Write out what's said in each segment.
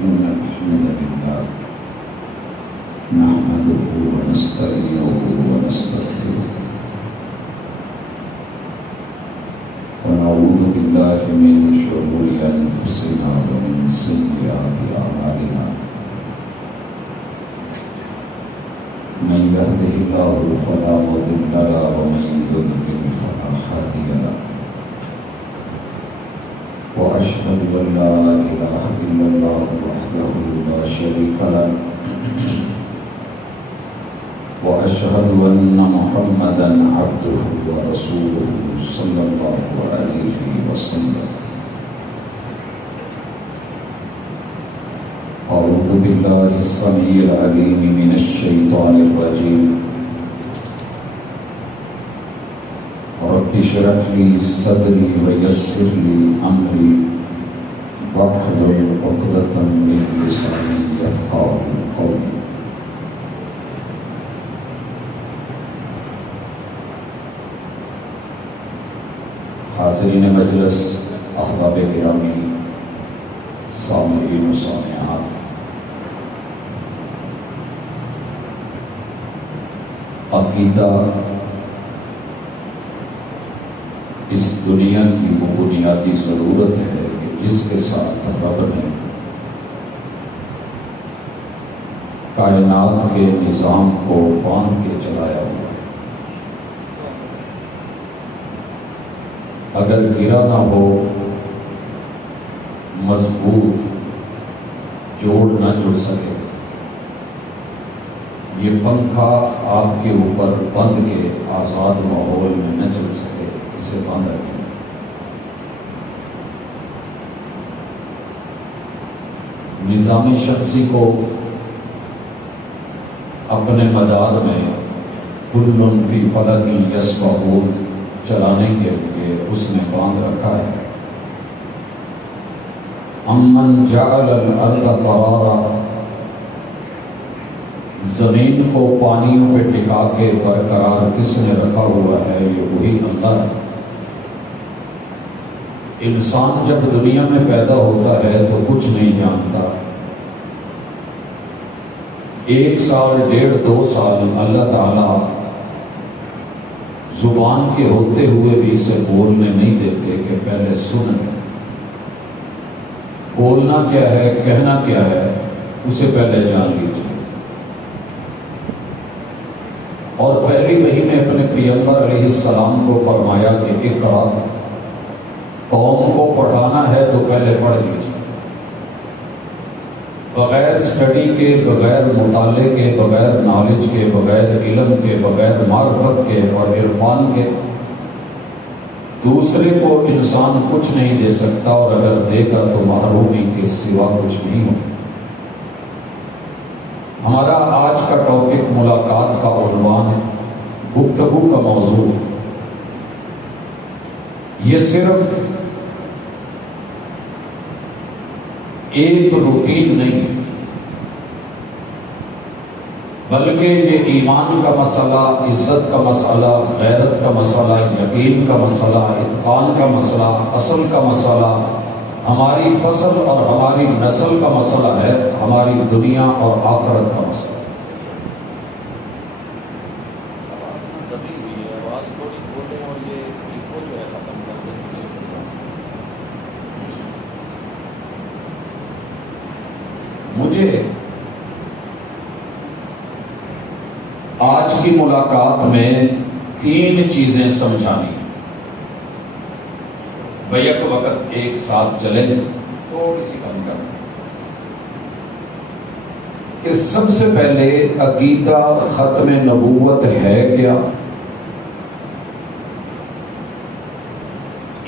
إن الحمد لله نحمده ونستعينه ونستغفره ونعوذ بالله من شرور أنفسنا ومن سيئات أعمالنا من يهده الله فلا مضل له ومن يضلل فلا هادي له وأشهد أن لا إله إلا الله وحده لا شريك له وأشهد أن محمدا عبده ورسوله صلى الله عليه وسلم. أعوذ بالله السميع العليم من الشيطان الرجيم. رب اشرح لي صدري ويسر لي أمري واحلل عقدة من لساني يفقهوا قولي. حاضرین مجلس، احباب گرامی، سامعین و سامعات، عقیدہ اس دنیا کی وہ بنیادی ضرورت ہے کہ جس کے ساتھ رب نے کائنات کے نظام کو باندھ کے چلایا ہوا ہے. اگر گرا نہ ہو، مضبوط جوڑ نہ جڑ سکے، یہ پنکھا آپ کے اوپر بند کے آزاد ماحول میں نہ چل سکے، اسے بند رکھیں. نظام شخصی کو اپنے مدار میں کل فی فلک یسبحون چلانے کے لیے اس نے باندھ رکھا ہے. امن جعل الارض قرارا، زمین کو پانیوں پہ ٹکا کے برقرار کس نے رکھا ہوا ہے؟ یہ وہی اللہ ہے. انسان جب دنیا میں پیدا ہوتا ہے تو کچھ نہیں جانتا. 1 سال 1.5 2 سال اللہ تعالیٰ زبان کے ہوتے ہوئے بھی اسے بولنے نہیں دیتے کہ پہلے سن. بولنا کیا ہے، کہنا کیا ہے، اسے پہلے جان لیجیے. اور پہلی وحی میں اپنے پیغمبر علیہ السلام کو فرمایا کہ اقرا، قوم کو پڑھانا ہے تو پہلے پڑھ لیجیے. بغیر سٹڈی کے، بغیر مطالعے کے، بغیر نالج کے، بغیر علم کے، بغیر معرفت کے اور عرفان کے دوسرے کو انسان کچھ نہیں دے سکتا، اور اگر دے گا تو محرومی کے سوا کچھ نہیں ہوگا. ہمارا آج کا ٹاپک، ملاقات کا عنوان، گفتگو کا موضوع، یہ صرف ایک روٹین نہیں بلکہ یہ ایمان کا مسئلہ، عزت کا مسئلہ، غیرت کا مسئلہ، یقین کا مسئلہ، اتقان کا مسئلہ، اصل کا مسئلہ، ہماری فصل اور ہماری نسل کا مسئلہ ہے، ہماری دنیا اور آخرت کا مسئلہ. مجھے آج کی ملاقات میں 3 چیزیں سمجھانی ہیں. بیک وقت ایک ساتھ چلیں، تھوڑی سی کم کریں. کہ سب سے پہلے عقیدہ ختم نبوت ہے کیا؟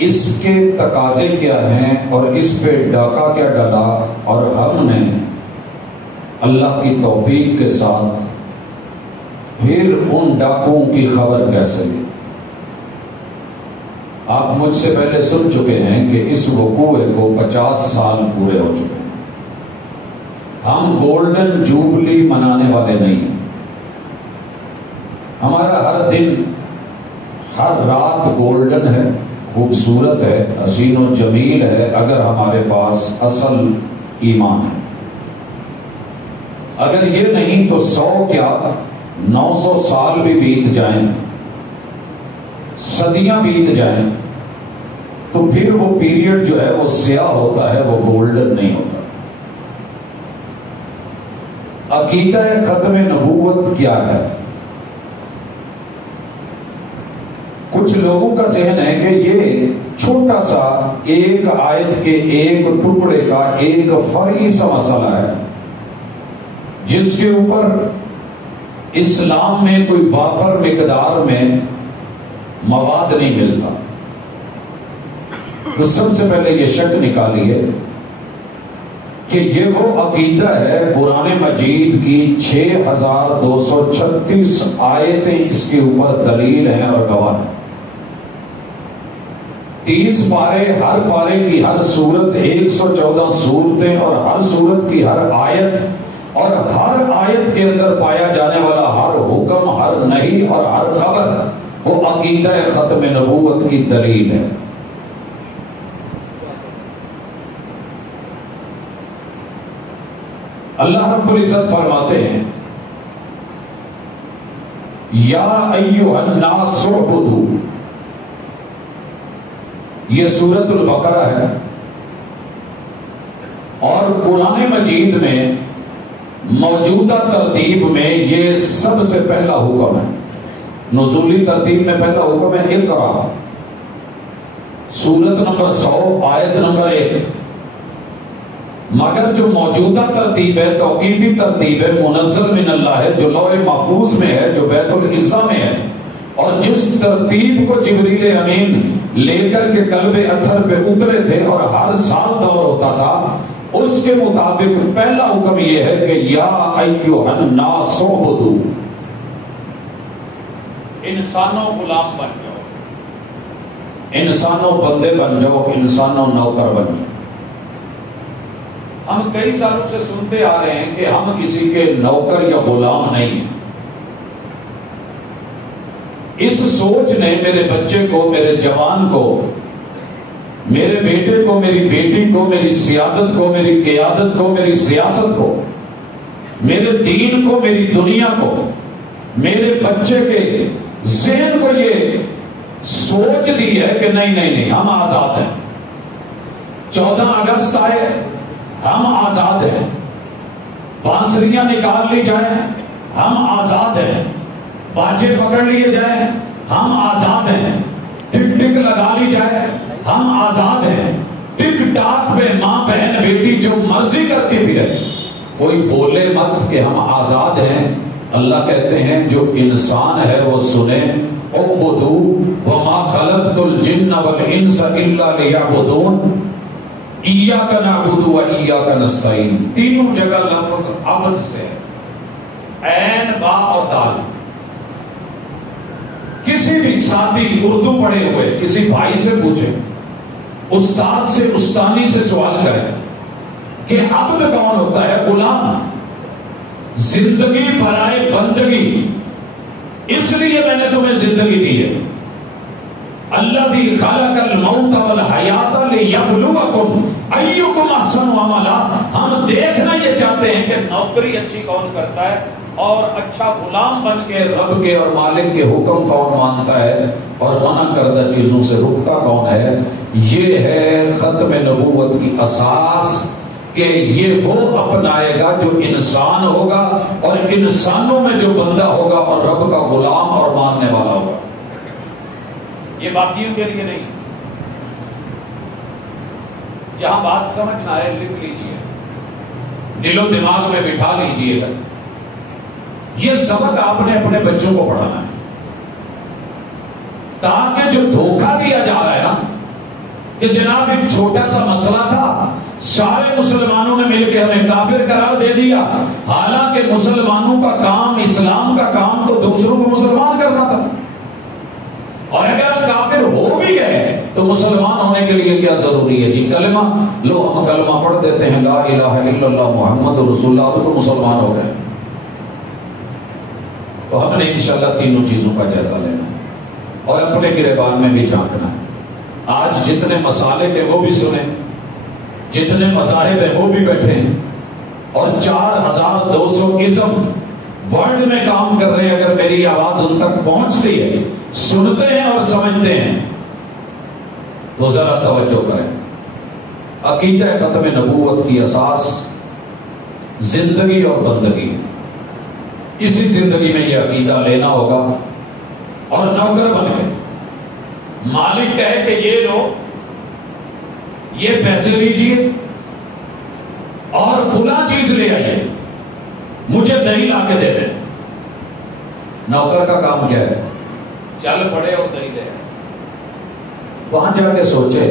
اس کے تقاضے کیا ہیں اور اس پہ ڈاکہ کیا ڈالا، اور ہم نے اللہ کی توفیق کے ساتھ پھر ان ڈاکوں کی خبر کیسے لی؟ آپ مجھ سے پہلے سن چکے ہیں کہ اس وقوع کو 50 سال پورے ہو چکے ہیں. ہم گولڈن جوبلی منانے والے نہیں ہیں. ہمارا ہر دن، ہر رات گولڈن ہے، خوبصورت ہے، حسین و جمیل ہے، اگر ہمارے پاس اصل ایمان ہے. اگر یہ نہیں تو 100 کیا 900 سال بھی بیت جائیں، صدیاں بیت جائیں، تو پھر وہ پیریڈ جو ہے وہ سیاہ ہوتا ہے، وہ گولڈن نہیں ہوتا۔ عقیدہ ختم نبوت کیا ہے؟ کچھ لوگوں کا ذہن ہے کہ یہ چھوٹا سا ایک آیت کے ایک ٹکڑے کا ایک فرعی سا مسئلہ ہے، جس کے اوپر اسلام میں کوئی وافر مقدار میں مواد نہیں ملتا۔ تو سب سے پہلے یہ شک نکالیے کہ یہ وہ عقیدہ ہے، قرآن مجید کی 6236 آیتیں اس کے اوپر دلیل ہیں اور گواہ ہیں۔ 30 پارے، ہر پارے کی ہر سورت 114 صورتیں، اور ہر سورت کی ہر آیت اور ہر آیت کے اندر پایا جانے والا ہر حکم، ہر نہی اور ہر خبر وہ عقیدہ ختم نبوت کی دلیل ہے۔ اللہ رب العزت فرماتے ہیں یا ایھا الناس اعبدوا، یہ سورۃ البقرہ ہے، اور قرآن مجید میں موجودہ ترتیب میں یہ سب سے پہلا حکم ہے۔ نزولی ترتیب میں پہلا حکم ہے اقرا، سورت نمبر 100 آیت نمبر 1۔ مگر جو موجودہ ترتیب ہے توقیفی ترتیب ہے، منزل من اللہ ہے، جو لوح محفوظ میں ہے، جو بیت العزہ میں ہے، اور جس ترتیب کو جبریل امین لے کر کے قلب اطہر پہ اترے تھے اور ہر سال دور ہوتا تھا، اس کے مطابق پہلا حکم یہ ہے کہ یا ایھا الناس اعبدوا، انسانوں غلام بن جاؤ، انسانوں بندے بن جاؤ، انسانوں نوکر بن جاؤ۔ ہم کئی سالوں سے سنتے آ رہے ہیں کہ ہم کسی کے نوکر یا غلام نہیں۔ اس سوچ نے میرے بچے کو، میرے جوان کو، میرے بیٹے کو، میری بیٹی کو، میری سیادت کو، میری قیادت کو، میری سیاست کو، میرے دین کو، میری دنیا کو، میرے بچے کے ذہن کو یہ سوچ دی ہے کہ نہیں نہیں نہیں، ہم آزاد ہیں۔ 14 اگست آئے، ہم آزاد ہیں، بانسریاں نکال لی جائیں، ہم آزاد ہیں، باجے پکڑ لیے جائیں، ہم آزاد ہیں، ٹک ٹک لگا لی جائے، ہم آزاد ہیں، ٹک ٹاک پہ ماں بہن بیٹی جو مرضی کرتی پھرے، کوئی بولے مت کہ ہم آزاد ہیں۔ اللہ کہتے ہیں جو انسان ہے وہ سنے، اعبدوا وما خلقت الجن والانس الا لیعبدون، ایاک نعبد و ایاک نستعین، تینوں جگہ لفظ عبد سے ہے، عین با اور دال۔ کسی بھی ساتھی اردو پڑھے ہوئے کسی بھائی سے پوچھے، استاد سے استانی سے سوال کریں کہ عبد کون ہوتا ہے؟ غلام، زندگی برائے بندگی، اس لیے میں نے تمہیں زندگی دی ہے۔ الذی خلق الموت والحیات لیبلوکم ایکم احسن عملا۔ ہم دیکھنا یہ چاہتے ہیں کہ نوکری اچھی کون کرتا ہے، اور اچھا غلام بن کے رب کے اور مالک کے حکم کون مانتا ہے، اور منع کردہ چیزوں سے رکتا کون ہے۔ یہ ہے ختم نبوت کی اساس، کہ یہ وہ اپنائے گا جو انسان ہوگا، اور انسانوں میں جو بندہ ہوگا اور رب کا غلام اور ماننے والا ہوگا۔ یہ باقیوں کے لیے نہیں۔ جہاں بات سمجھنا ہے لکھ لیجئے، دل و دماغ میں بٹھا لیجئے گا۔ یہ سبق آپ نے اپنے بچوں کو پڑھانا ہے، تاکہ جو دھوکہ دیا جا رہا ہے نا کہ جناب ایک چھوٹا سا مسئلہ تھا، سارے مسلمانوں نے مل کے ہمیں کافر قرار دے دیا، حالانکہ مسلمانوں کا کام، اسلام کا کام تو دوسروں کو مسلمان کرنا تھا، اور اگر ہم کافر ہو بھی گئے تو مسلمان ہونے کے لیے کیا ضروری ہے جی؟ کلمہ لو، ہم کلمہ پڑھ دیتے ہیں لا الہ الا اللہ محمد رسول اللہ، تو مسلمان ہو گئے۔ تو ہم نے انشاءاللہ تینوں چیزوں کا جائزہ لینا ہے اور اپنے گریبان میں بھی جھانکنا ہے۔ آج جتنے مسالے تھے وہ بھی سنیں، جتنے مذاہب ہیں وہ بھی بیٹھے ہیں، اور 4200 اسم ورلڈ میں کام کر رہے ہیں. اگر میری آواز ان تک پہنچتی ہے, سنتے ہیں اور سمجھتے ہیں, تو ذرا توجہ کریں. عقیدہ ختم نبوت کی اساس زندگی اور بندگی. اسی زندگی میں یہ عقیدہ لینا ہوگا اور نوکر بن کے مالک کہے کہ یہ لو, یہ پیسے لیجئے اور فلاں چیز لے آئیے, مجھے دہی لا کے دے دیں. نوکر کا کام کیا ہے؟ چل پڑے اور دہی دے. وہاں جا کے سوچے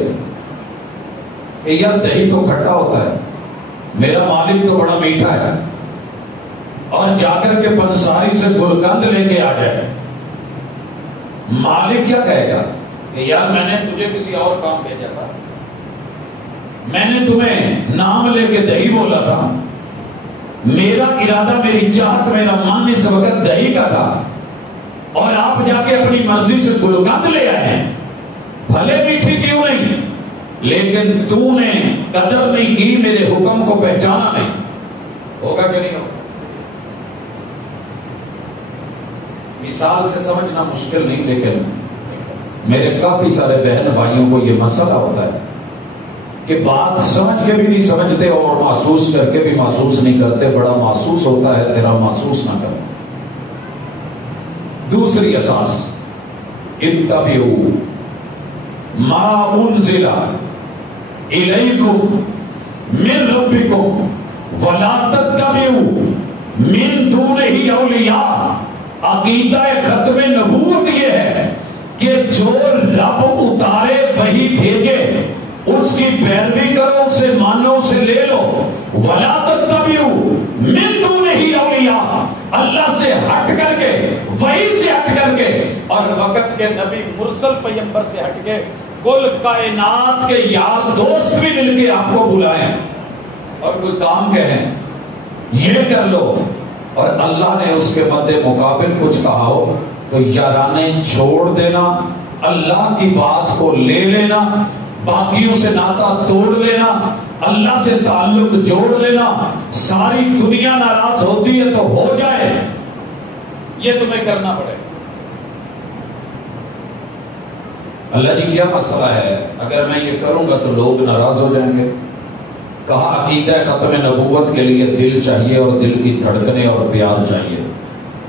کہ یار دہی تو کھٹا ہوتا ہے, میرا مالک تو بڑا میٹھا ہے, اور جا کر کے پنساری سے گلقند لے کے آ جائے. مالک کیا کہے گا کہ یار میں نے تجھے کسی اور کام بھیجا تھا, میں نے تمہیں نام لے کے دہی بولا تھا, میرا ارادہ, میری چاہت, میرا من اس وقت دہی کا تھا, اور آپ جا کے اپنی مرضی سے گلقند لے آئے ہیں. بھلے میٹھی کیوں نہیں, لیکن تو نے قدر نہیں کی, میرے حکم کو پہچانا نہیں. ہوگا کہ نہیں ہوگا؟ مثال سے سمجھنا مشکل نہیں, لیکن میرے کافی سارے بہن بھائیوں کو یہ مسئلہ ہوتا ہے کہ بات سمجھ کے بھی نہیں سمجھتے اور محسوس کر کے بھی محسوس نہیں کرتے. بڑا محسوس ہوتا ہے, تیرا محسوس نہ کر. دوسری اساس, اتبعوا ما انزل الیکم من ربکم ولا تتبعوا من دونہ اولیاء. عقیدہ ختم نبوت یہ ہے کہ جو رب اتارے وہی بھیجے, اس کی پیروی کرو, اسے مانو, اسے لے لو. ولا تتبعوا من دونہ اولیاء, اللہ سے ہٹ کر کے, وہی سے ہٹ کر کے, اور وقت کے نبی مرسل پیغمبر سے ہٹ کے کل کائنات کے یار دوست بھی مل کے آپ کو بلائیں اور کوئی کام کہیں یہ کر لو, اور اللہ نے اس کے مد مقابل کچھ کہا ہو تو یارانے چھوڑ دینا, اللہ کی بات کو لے لینا, باقیوں سے ناتا توڑ لینا, اللہ سے تعلق جوڑ لینا. ساری دنیا ناراض ہوتی ہے تو ہو جائے, یہ تمہیں کرنا پڑے. اللہ جی کیا مسئلہ ہے, اگر میں یہ کروں گا تو لوگ ناراض ہو جائیں گے. کہا عقیدہ ختم نبوت کے لیے دل چاہیے, اور دل کی دھڑکنے اور پیار چاہیے.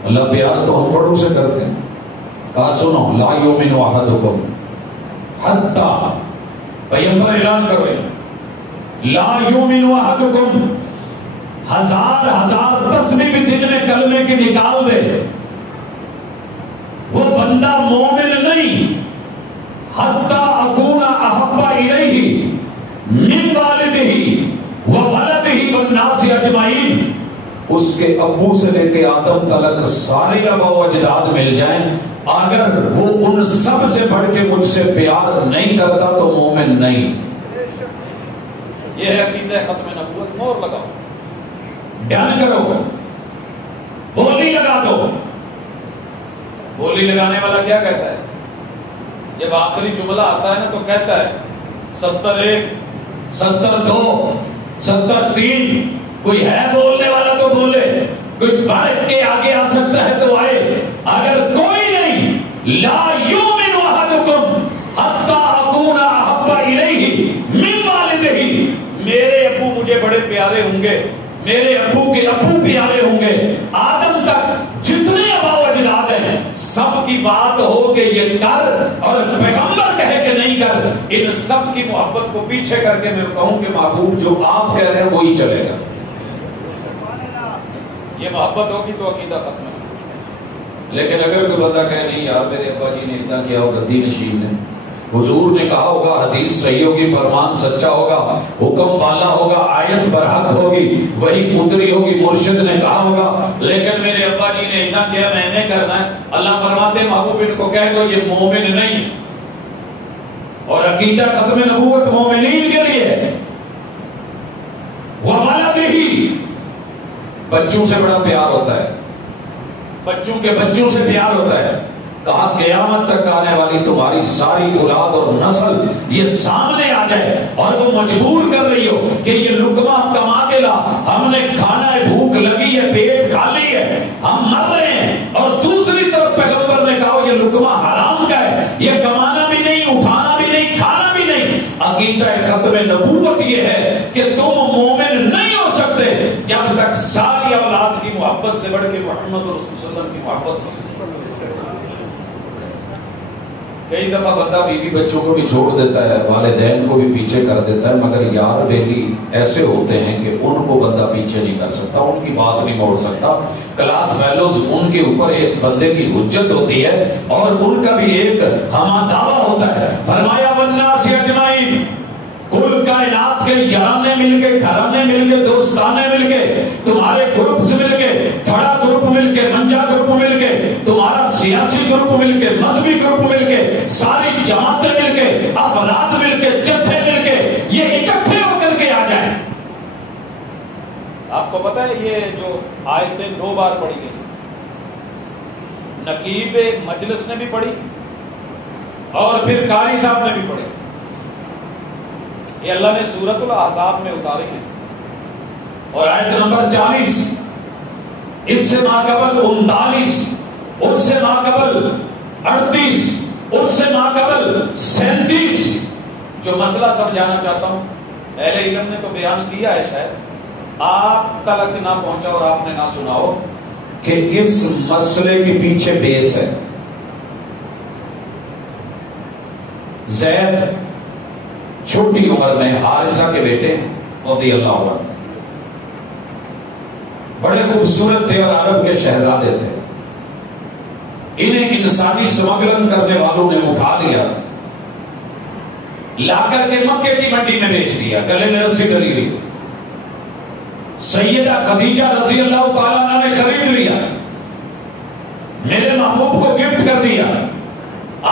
اللہ پیار تو ہم بڑوں سے کرتے ہیں. کہا سنو, لا یؤمن احدکم حتی, پیغمبر اعلان کرو, لا یؤمن احدکم, ہزار تسبیح بھی دل میں کلمے کی نکال دے, وہ بندہ مومن نہیں. حتی اکون احب الیہ من والدہ وولدہ والناس اجمعین, اس کے ابو سے لے کے آدم تلک سارے آباء و اجداد مل جائیں, اگر وہ ان سب سے بڑھ کے مجھ سے پیار نہیں کرتا تو مومن نہیں. یہ ہے عقیدہ ختم نبوت. مور لگاؤ, ڈن کرو, بولی لگا دو. بولی لگانے والا کیا کہتا ہے؟ جب آخری جملہ آتا ہے نا تو کہتا ہے 71 72 73. کوئی ہے بولنے والا تو بولے, کوئی بڑھ کے آگے آ سکتا ہے تو آئے. اگر کوئی نہیں, لا یؤمن احدکم حتی اکون احب الیہ من والدہ, میرے ابو مجھے بڑے پیارے ہوں گے, میرے ابو کے ابو پیارے ہوں گے, آدم تک جتنے آباء و اجداد ہیں سب کی بات ہو کہ یہ کر, اور پیغمبر کہے کہ نہیں کر. ان سب کی محبت کو پیچھے کر کے میں کہوں کہ محبوب جو آپ کہہ رہے ہیں وہی چلے گا. یہ محبت ہوگی تو عقیدہ ختم ہے. لیکن اگر کوئی بندہ کہے نہیں یار میرے ابا جی نے اتنا کیا ہوگا, گدی نشین نے, حضور نے کہا ہوگا, حدیث صحیح ہوگی, فرمان سچا ہوگا, حکم بالا ہوگا, آیت برحق ہوگی, وہی اتری ہوگی, مرشد نے کہا ہوگا, لیکن میرے ابا جی نے اتنا کیا, میں نے کرنا ہے. اللہ فرماتے محبوب ان کو کہہ دو یہ مومن نہیں. اور عقیدہ ختم نبوت مومنین کے لیے ہے. وَوَلَدِهِ, بچوں سے بڑا پیار ہوتا ہے, بچوں کے بچوں سے پیار ہوتا ہے. کہا قیامت تک آنے والی تمہاری ساری اولاد اور نسل یہ سامنے آ جائے اور وہ مجبور کر رہی ہو کہ یہ لقمہ کما کے لا، ہم نے کھانا ہے، بھوک لگی ہے، پیٹ خالی ہے، ہم مر رہے ہیں، اور دوسری طرف پیغمبر نے کہا یہ لقمہ حرام کا ہے، یہ کمانا بھی نہیں، اٹھانا بھی نہیں، کھانا بھی نہیں۔ عقیدہ ختم نبوت یہ ہے کہ تم مومن نہیں ہو سکتے جب تک ساری اولاد کی محبت سے بڑھ کے محمد رسول صلی اللہ علیہ وسلم کی محبت نہیں۔ کئی دفعہ بندہ بیوی بچوں کو بھی چھوڑ دیتا ہے، والدین کو بھی پیچھے کر دیتا ہے، مگر یار بیلی ایسے ہوتے ہیں کہ ان کو بندہ پیچھے نہیں کر سکتا، ان کی بات نہیں موڑ سکتا۔ کلاس فیلوز ان کے اوپر ایک بندے کی حجت ہوتی ہے اور ان کا بھی ایک ہمہ دعویٰ ہوتا ہے۔ فرمایا والناس اجمعین، کل کائنات کے یارانے مل کے، گھرانے مل کے، دوستانے مل کے، تمہارے گروپ سے مل کے، بڑا گروپ مل کے، منجا گروپ مل کے، تمہارا سیاسی گروپ مل کے، مذہبی گروپ مل کے، ساری جماعتیں مل کے، افراد مل کے، جتھے مل کے، یہ اکٹھے ہو کر کے آ جائیں۔ آپ کو پتا ہے یہ جو آیتیں 2 بار پڑھی گئی، نقیب مجلس نے بھی پڑھی اور پھر قاری صاحب نے بھی پڑھی، یہ اللہ نے سورۃ الاحزاب میں اتاری ہے، اور آیت نمبر 40، اس سے ماقبل 39، اس سے ماقبل 38، اس سے ماقبل 37۔ جو مسئلہ سمجھانا چاہتا ہوں، اہل علم نے تو بیان کیا ہے، شاید آپ تک نہ پہنچا اور آپ نے نہ سنا ہو کہ اس مسئلے کے پیچھے بیس ہے۔ زید چھوٹی عمر میں حارثہ کے بیٹے رضی اللہ عنہ، بڑے خوبصورت تھے اور عرب کے شہزادے تھے۔ انہیں انسانی سمگلنگ کرنے والوں نے اٹھا لیا، لا کر کے مکے کی منڈی میں بیچ دیا، گلے میں رسی ڈلی ہوئی۔ سیدہ خدیجہ رضی اللہ تعالیٰ عنہ نے خرید لیا، میرے محبوب کو گفٹ کر دیا،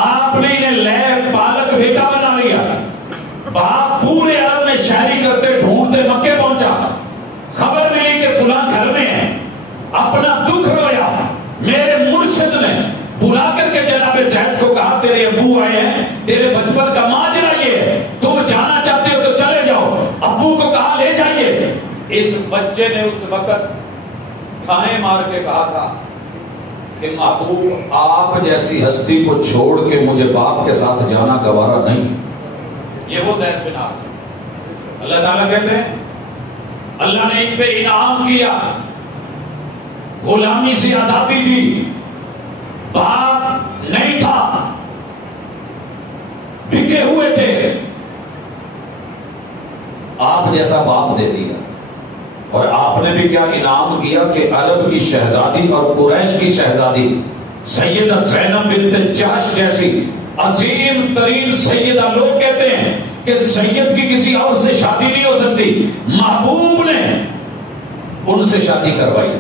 آپ نے انہیں لے پالک بیٹا بنا لیا۔ باپ پورے عرب میں شاعری کرتے ڈھونڈتے مکے پہنچا، خبر ملی کہ فلاں گھر میں ہے، اپنا دکھ رویا۔ میرے مرشد نے بلا کر کے جناب زید کو کہا تیرے ابو آئے ہیں، تیرے بچپن کا ماجرا یہ ہے، تم جانا چاہتے ہو تو چلے جاؤ۔ ابو کو کہا لے جائیے۔ اس بچے نے اس وقت کھائیں مار کے کہا تھا کہ محبوب آپ جیسی ہستی کو چھوڑ کے مجھے باپ کے ساتھ جانا گوارا نہیں۔ یہ وہ زید بن حارثہ، اللہ تعالیٰ کہتے ہیں اللہ نے ان پہ انعام کیا، غلامی سے آزادی دی، باپ نہیں تھا، بکے ہوئے تھے، آپ جیسا باپ دے دیا۔ اور آپ نے بھی کیا انعام کیا کہ عرب کی شہزادی اور قریش کی شہزادی سیدہ زینب بنت جحش جیسی عظیم ترین سیدہ، لوگ کہتے ہیں کہ سید کی کسی اور سے شادی نہیں ہو سکتی، محبوب نے ان سے شادی کروائی۔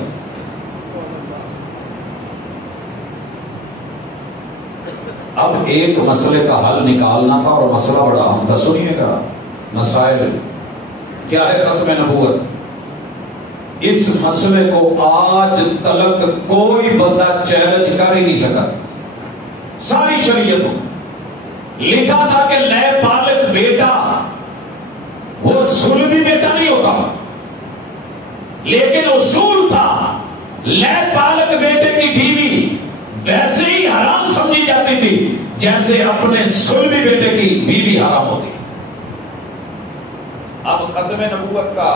اب ایک مسئلے کا حل نکالنا تھا اور مسئلہ بڑا اہم تھا۔ سنیے گا مسائل کیا ہے ختم نبوت۔ اس مسئلے کو آج تلک کوئی بندہ چیلنج کر ہی نہیں سکا۔ ساری شریعتوں لکھا تھا کہ نئے پالک بیٹا وہ سلمی بیٹا نہیں ہوتا، لیکن اصول تھا نئے پالک بیٹے کی بیوی ویسے ہی حرام سمجھی جاتی تھی جیسے اپنے سلمی بیٹے کی بیوی حرام ہوتی۔ اب ختم نبوت کا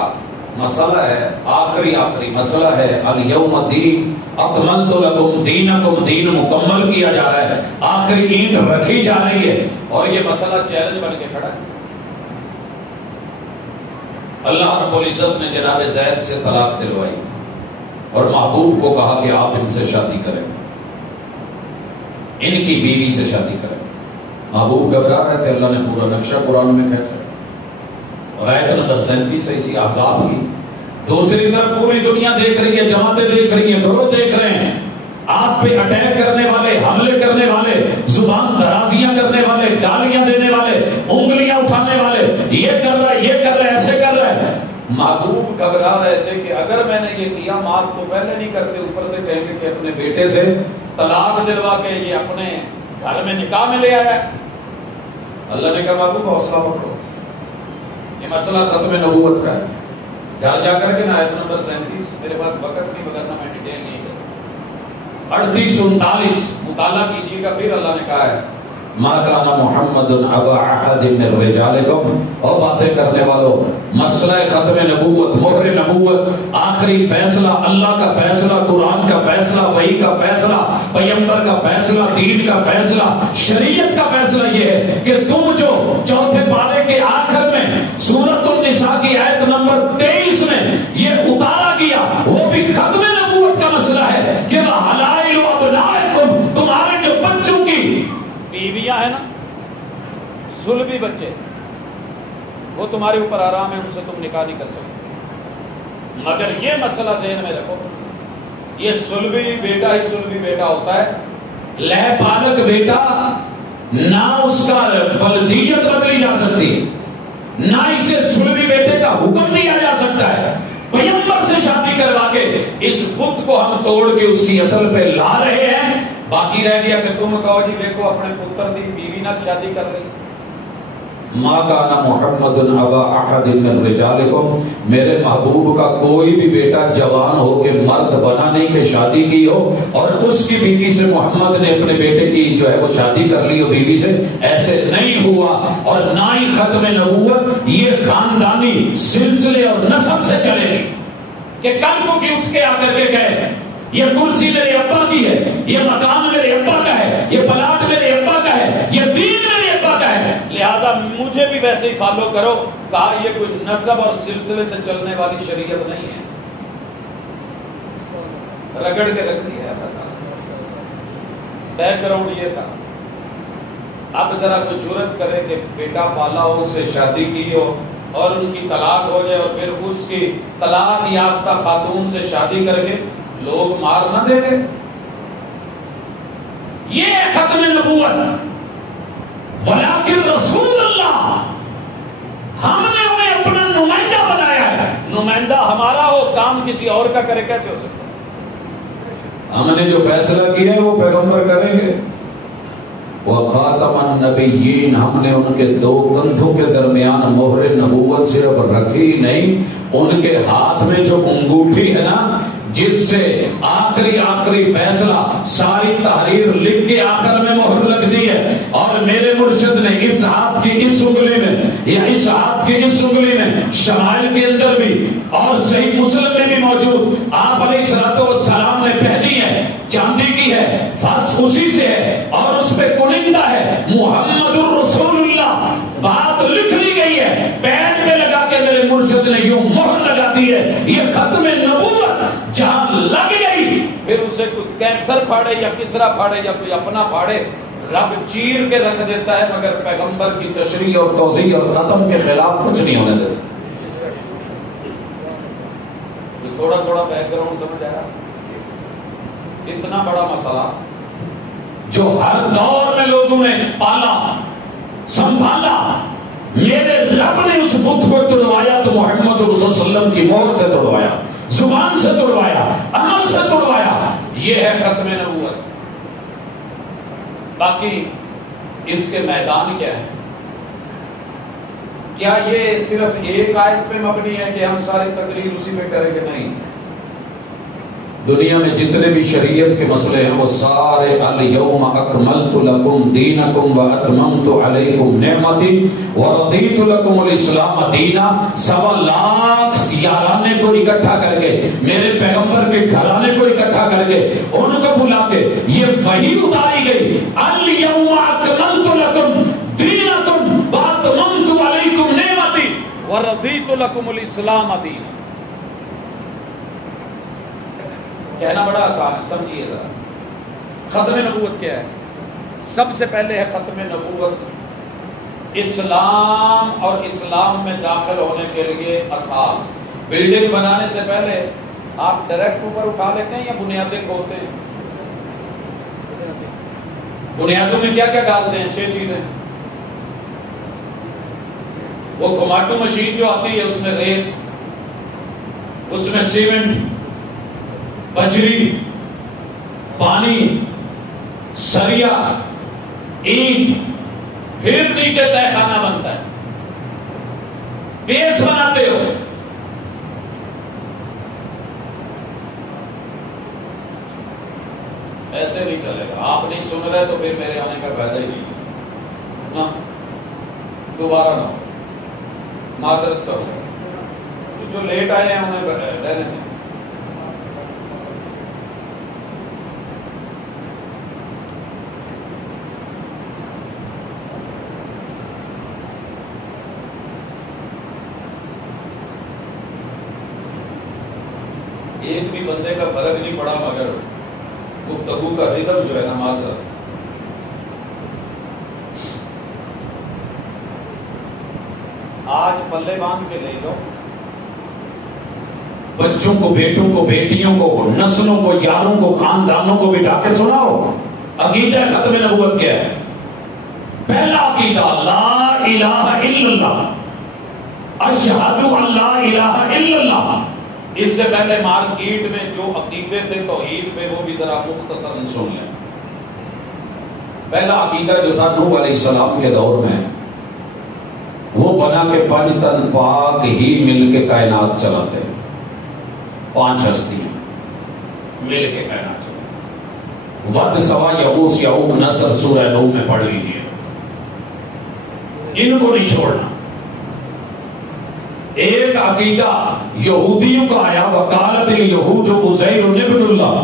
مسئلہ ہے، آخری مسئلہ ہے، الیوم دین اکملت لکم دینکم، دین مکمل کیا جا رہا ہے، آخری اینٹ رکھی جا رہی ہے، اور یہ مسئلہ چیلنج بن کے کھڑا ہے۔ اللہ رب العزت نے جناب زید سے طلاق دلوائی اور محبوب کو کہا کہ آپ ان سے شادی کریں، ان کی بیوی سے شادی کریں۔ محبوب گھبرا رہے تھے، اللہ نے پورا نقشہ قرآن میں کہا ہے، اور آیت نمبر 37 سے اسی احزاب کی۔ دوسری طرف پوری دنیا دیکھ رہی ہے، جماعتیں دیکھ رہی ہیں، گروہ دیکھ رہے ہیں، آپ پہ اٹیک کرنے والے، حملے کرنے والے، زبان درازیاں کرنے والے، گالیاں دینے والے، انگلیاں اٹھانے والے، یہ کر رہا ہے، یہ کر رہا ہے، ایسے کر رہا ہے۔ محبوب گھبرا رہے تھے کہ اگر میں نے یہ کیا، معاف تو پہلے نہیں کرتے، اوپر سے کہیں گے کہ اپنے بیٹے سے طلاق دلوا کے یہ اپنے گھر میں نکاح میں لے آیا. اللہ نے کہا بابو حوصلہ پکڑو، یہ مسئلہ ختم نبوت کا ہے. گھر جا کر کے نا آیت نمبر 37، میرے پاس وقت نہیں وغیرہ میں ڈیٹیل نہیں ہے، 38 39 مطالعہ کیجیے گا. پھر اللہ نے کہا ہے ما کان محمد ابا احد من رجالکم. اور باتیں کرنے والوں، مسئلہ ختم نبوت، مہر نبوت، آخری فیصلہ، اللہ کا فیصلہ، قرآن کا فیصلہ، وحی کا فیصلہ، پیغمبر کا فیصلہ، دین کا فیصلہ، شریعت کا فیصلہ یہ ہے کہ تم جو چوتھے پارے کے آخر میں سورۃ النساء کی آیت نمبر 23 میں یہ اتارا گیا، وہ بھی ختم نبوت کا مسئلہ ہے کہ حلائل ابنائکم، تمہارے جو بچوں کی بیویاں ہیں نا، صلبی بچے، وہ تمہارے اوپر آرام ہے، ان سے تم نکاح نہیں کر سکتے. مگر یہ مسئلہ ذہن میں رکھو، یہ صلبی بیٹا ہی صلبی بیٹا ہوتا ہے. لے پالک بیٹا نہ اس کا فلدیت بدلی جا سکتی، نہ اسے صلبی بیٹے کا حکم دیا جا سکتا ہے. پیغمبر سے شادی کروا کے اس بت کو ہم توڑ کے اس کی اصل پہ لا رہے ہیں. باقی رہ گیا کہ تم کہو جی دیکھو اپنے پتر دی بیوی نہ شادی کر رہی. ما کان محمد ابا احد من رجالکم، میرے محبوب کا کوئی بھی بیٹا جوان ہو کے مرد بنا نہیں کہ شادی کی ہو اور اس کی بیوی سے محمد نے اپنے بیٹے کی جو ہے وہ شادی کر لی ہو بیوی سے، ایسے نہیں ہوا. اور نہ ہی ختم نبوت یہ خاندانی سلسلے اور نسب سے چلے گی کہ کل کو کی اٹھ کے آ کر کے کہے یہ کرسی میرے ابا کی ہے، یہ مکان میرے ابا کا ہے، یہ پلاٹ میرے ابا کا ہے، یہ دین میرے ابا کا ہے، لہذا مجھے بھی ویسے ہی فالو کرو. کہا یہ کوئی نسب اور سلسلے سے چلنے والی شریعت نہیں ہے. رگڑ کے رکھ دیا بیک گراؤنڈ یہ تھا. اب ذرا کوئی جرت کرے کہ بیٹا پالا ہو، اس سے شادی کی ہو اور ان کی طلاق ہو جائے اور پھر اس کی طلاق یافتہ خاتون سے شادی کر کے لوگ مار نہ دے گے. یہ ختم نبوت. ولیکن رسول اللہ، ہم نے انہیں اپنا نمائندہ بنایا ہے. نمائندہ ہمارا ہو، کام کسی اور کا کرے، کیسے ہو سکتا ہے؟ ہم نے جو فیصلہ کیا ہے وہ پیغمبر کریں گے. وخاتم النبیین، ہم نے ان کے دو کندھوں کے درمیان مہر نبوت صرف رکھی نہیں، ان کے ہاتھ میں جو انگوٹھی ہے نا جس سے آخری فیصلہ ساری تحریر لکھ کے آخر میں مہر لگ دی ہے، اور میرے مرشد نے اس ہاتھ کی اس انگلی میں یا اس ہاتھ کی اس انگلی میں شمائل کے اندر بھی اور صحیح مسلم میں بھی موجود آپ علیہ الصلوۃ والسلام نے پہنی ہے، چاندی کی ہے، فرش اسی سے ہے اور اس پہ کنندہ ہے محمد الرسول اللہ. بات لکھ لی گئی ہے، پین میں لگا کے میرے مرشد نے یوں مہر لگا دی ہے. یہ ختم نبوت جہاں لگ گئی، پھر اسے کوئی کیسر پھاڑے یا کسرا پھاڑے یا کوئی اپنا پھاڑے، رب چیر کے رکھ دیتا ہے، مگر پیغمبر کی تشریح اور توضیح اور ختم کے خلاف کچھ نہیں ہونے دیتا. تھوڑا تھوڑا بیک گراؤنڈ سمجھ آیا؟ اتنا بڑا مسئلہ جو ہر دور میں لوگوں نے پالا سنبھالا، میرے رب نے اس بت کو توڑوایا تو محمد رسول صلی اللہ علیہ وسلم کی مہر سے توڑوایا، زبان سے توڑوایا، عمل سے توڑوایا. یہ ہے ختم نبوت. باقی اس کے میدان کیا ہے؟ کیا یہ صرف ایک آیت پہ مبنی ہے کہ ہم ساری تقریر اسی پہ کریں گے؟ نہیں. دنیا میں جتنے بھی شریعت کے مسئلے ہیں وہ سارے الیوم اکملت لکم دینکم واتممت علیکم نعمتی ورضیت لکم الاسلام دینا. 1.25 لاکھ یارانے کو اکٹھا کر کے، میرے پیغمبر کے گھرانے کو اکٹھا کر کے، ان کو بلا کے یہ وحی اتاری گئی. الیوم اکملت لکم دینکم واتممت علیکم نعمتی ورضیت لکم الاسلام دینا. کہنا بڑا آسان ہے، سمجھیے ذرا. ختم نبوت کیا ہے؟ سب سے پہلے ہے ختم نبوت اسلام، اور اسلام میں داخل ہونے کے لیے اساس. بلڈنگ بنانے سے پہلے آپ ڈائریکٹ اوپر اٹھا لیتے ہیں یا بنیادیں کھودتے ہیں؟ بنیادوں میں کیا کیا ڈالتے ہیں؟ 6 چیزیں. وہ کماٹو مشین جو آتی ہے اس میں ریت، اس میں سیمنٹ، بجری، پانی سریا اینٹ، پھر نیچے تہ خانہ بنتا ہے، بیس بناتے ہو. ایسے نہیں چلے گا. آپ نہیں سن رہے تو پھر میرے آنے کا فائدہ ہی نہیں نا. دوبارہ نہ معذرت کرو، جو لیٹ آئے ہیں انہیں رہنے دیں. ایک بھی بندے کا فرق نہیں پڑا، مگر گفتگو کا ریدم جو ہے نماز. آج پلے باندھ کے لے لو، بچوں کو، بیٹوں کو، بیٹیوں کو، نسلوں کو، یاروں کو، خاندانوں کو بٹھا کے سناؤ عقیدہ ختم نبوت کیا ہے. پہلا عقیدہ لا الہ الا اللہ، اشہد ان لا الہ الا اللہ. اس سے پہلے مارکیٹ میں جو عقیدے تھے توحید پہ، وہ بھی ذرا مختصر سن لیں. پہلا عقیدہ جو تھا نوح علیہ السلام کے دور میں، وہ بنا کے 5 تن پاک ہی مل کے کائنات چلاتے ہیں. 5 ہستیاں مل کے کائنات چلاتے. ود، سوا، یغوث، یعوق، نصر سورہ نوح میں پڑھ لیجیے. ان کو نہیں چھوڑنا. ایک عقیدہ یہودیوں کا آیا، وقالت الیہود عزیر ابن اللہ.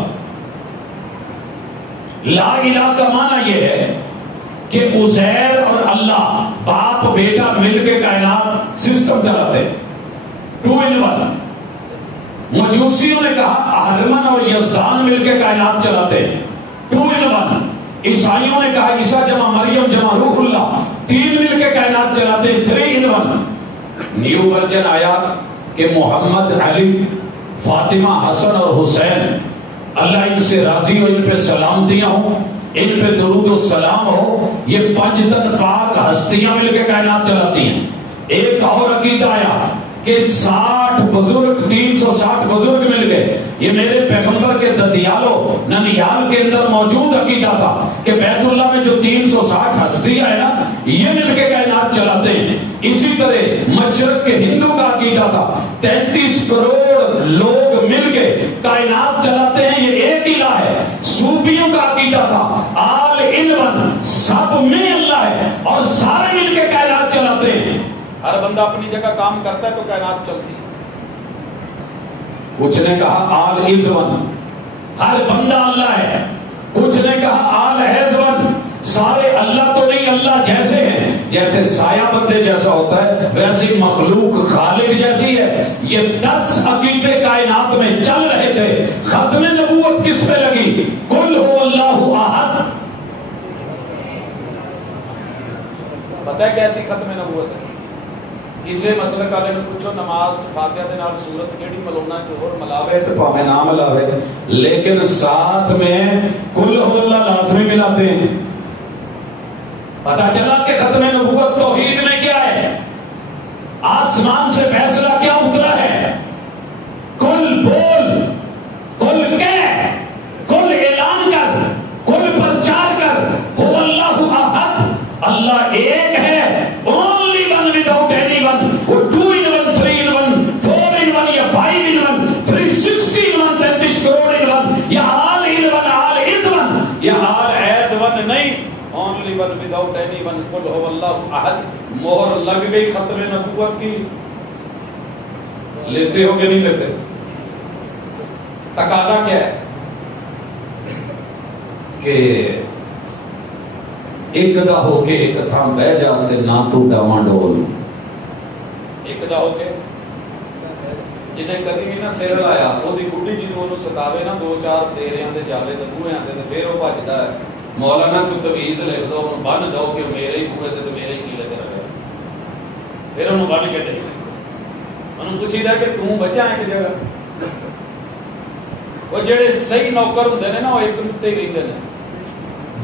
لا الہ کا معنی یہ ہے کہ عزیر اور اللہ باپ بیٹا مل کے کائنات سسٹم چلاتے، 2 in 1. مجوسیوں نے کہا اہرمن اور یزدان مل کے کائنات چلاتے، 2 in 1. عیسائیوں نے کہا عیسیٰ جمع مریم جمع روح اللہ، 3 مل کے کائنات چلاتے، 3 in 1. نیو ورجن آیا کہ محمد، علی، فاطمہ، حسن اور حسین، اللہ ان سے راضی ہو، ان پہ سلامتیاں ہوں، ان پہ درود و سلام ہو. یہ 5 تن پاک ہستیاں مل کے کائنات چلاتی ہیں. ایک اور عقیدہ آیا کہ 60 بزرگ، 360 بزرگ مل گئے. یہ میرے پیغمبر کے ددیالو ننیال کے اندر موجود عقیدہ تھا کہ بیت اللہ میں جو 360 ہستیاں ہیں نا، یہ مل کے کائنات چلاتے ہیں. اسی طرح مشرق کے ہندو کا عقیدہ تھا 33 کروڑ لوگ مل کے کائنات چلاتے ہیں، یہ ایک الہ ہے. صوفیوں کا عقیدہ تھا آل ان ون، سب میں اللہ ہے اور سارے مل کے کائنات چلاتے ہیں. ہر بندہ اپنی جگہ کام کرتا ہے تو کائنات چلتی ہے. کچھ نے کہا آل از ون، ہر بندہ اللہ ہے. کچھ نے کہا آل ہیز ون، سارے اللہ تو نہیں، اللہ جیسے ہیں. جیسے سایہ بندے جیسا ہوتا ہے ویسے مخلوق خالق جیسی ہے. یہ 10 عقیدے کائنات میں چل رہے تھے. ختم نبوت کس پہ لگی؟ قل هو اللہ احد. پتہ ہے کیسی ختم نبوت ہے؟ کسی مسلک والے نے پوچھو نماز فاتحہ دے نال سورت کیڑی ملاونا کہ اور ملاوے تے پاویں نہ ملاوے، لیکن ساتھ میں قل هو اللہ لازمی ملاتے ہیں. پتہ چلا کہ ختم نبوت توحید میں کیا ہے. آسمان سے فیصلہ کیا اترا ہے؟ کل بول، کل کہہ، کل اعلان کر، کل پرچار کر، هو اللہ احد، اللہ ایک ہے. only one without anyone. وہ 2 in 1, 3 in 1, 4 in 1 یا 5 in 1, 360 in 1, 33 کروڑ in 1. یا all in 1، all is 1، یا all as 1 نہیں، only one without anyone. قل هو اللہ احد. مہر لگ گئی ختم نبوت کی. لیتے ہو کہ نہیں لیتے؟ تقاضا کیا ہے کہ ایک دا ہو کے ایک تھام بہ جاتے نہ تو ڈاواں ڈول. ایک دا ہو کے جنہیں کدی بھی نہ سر لایا وہ دی گڈی جنوں نوں ستاوے نہ 2-4 تیریاں دے جاوے تے بوئے آندے تے پھر وہ بھجدا ہے. مولانا کوئی تویز لکھ دو انہوں بن دو کہ میرے ہی بوئے تے میرے ہی کیلے تے رہے، پھر انہوں بن کے دے انہوں پوچھی دا کہ توں بچا ہے کہ جگہ. وہ جڑے صحیح نوکر ہوندے نے نا وہ ایک نتے ہی رہندے نے.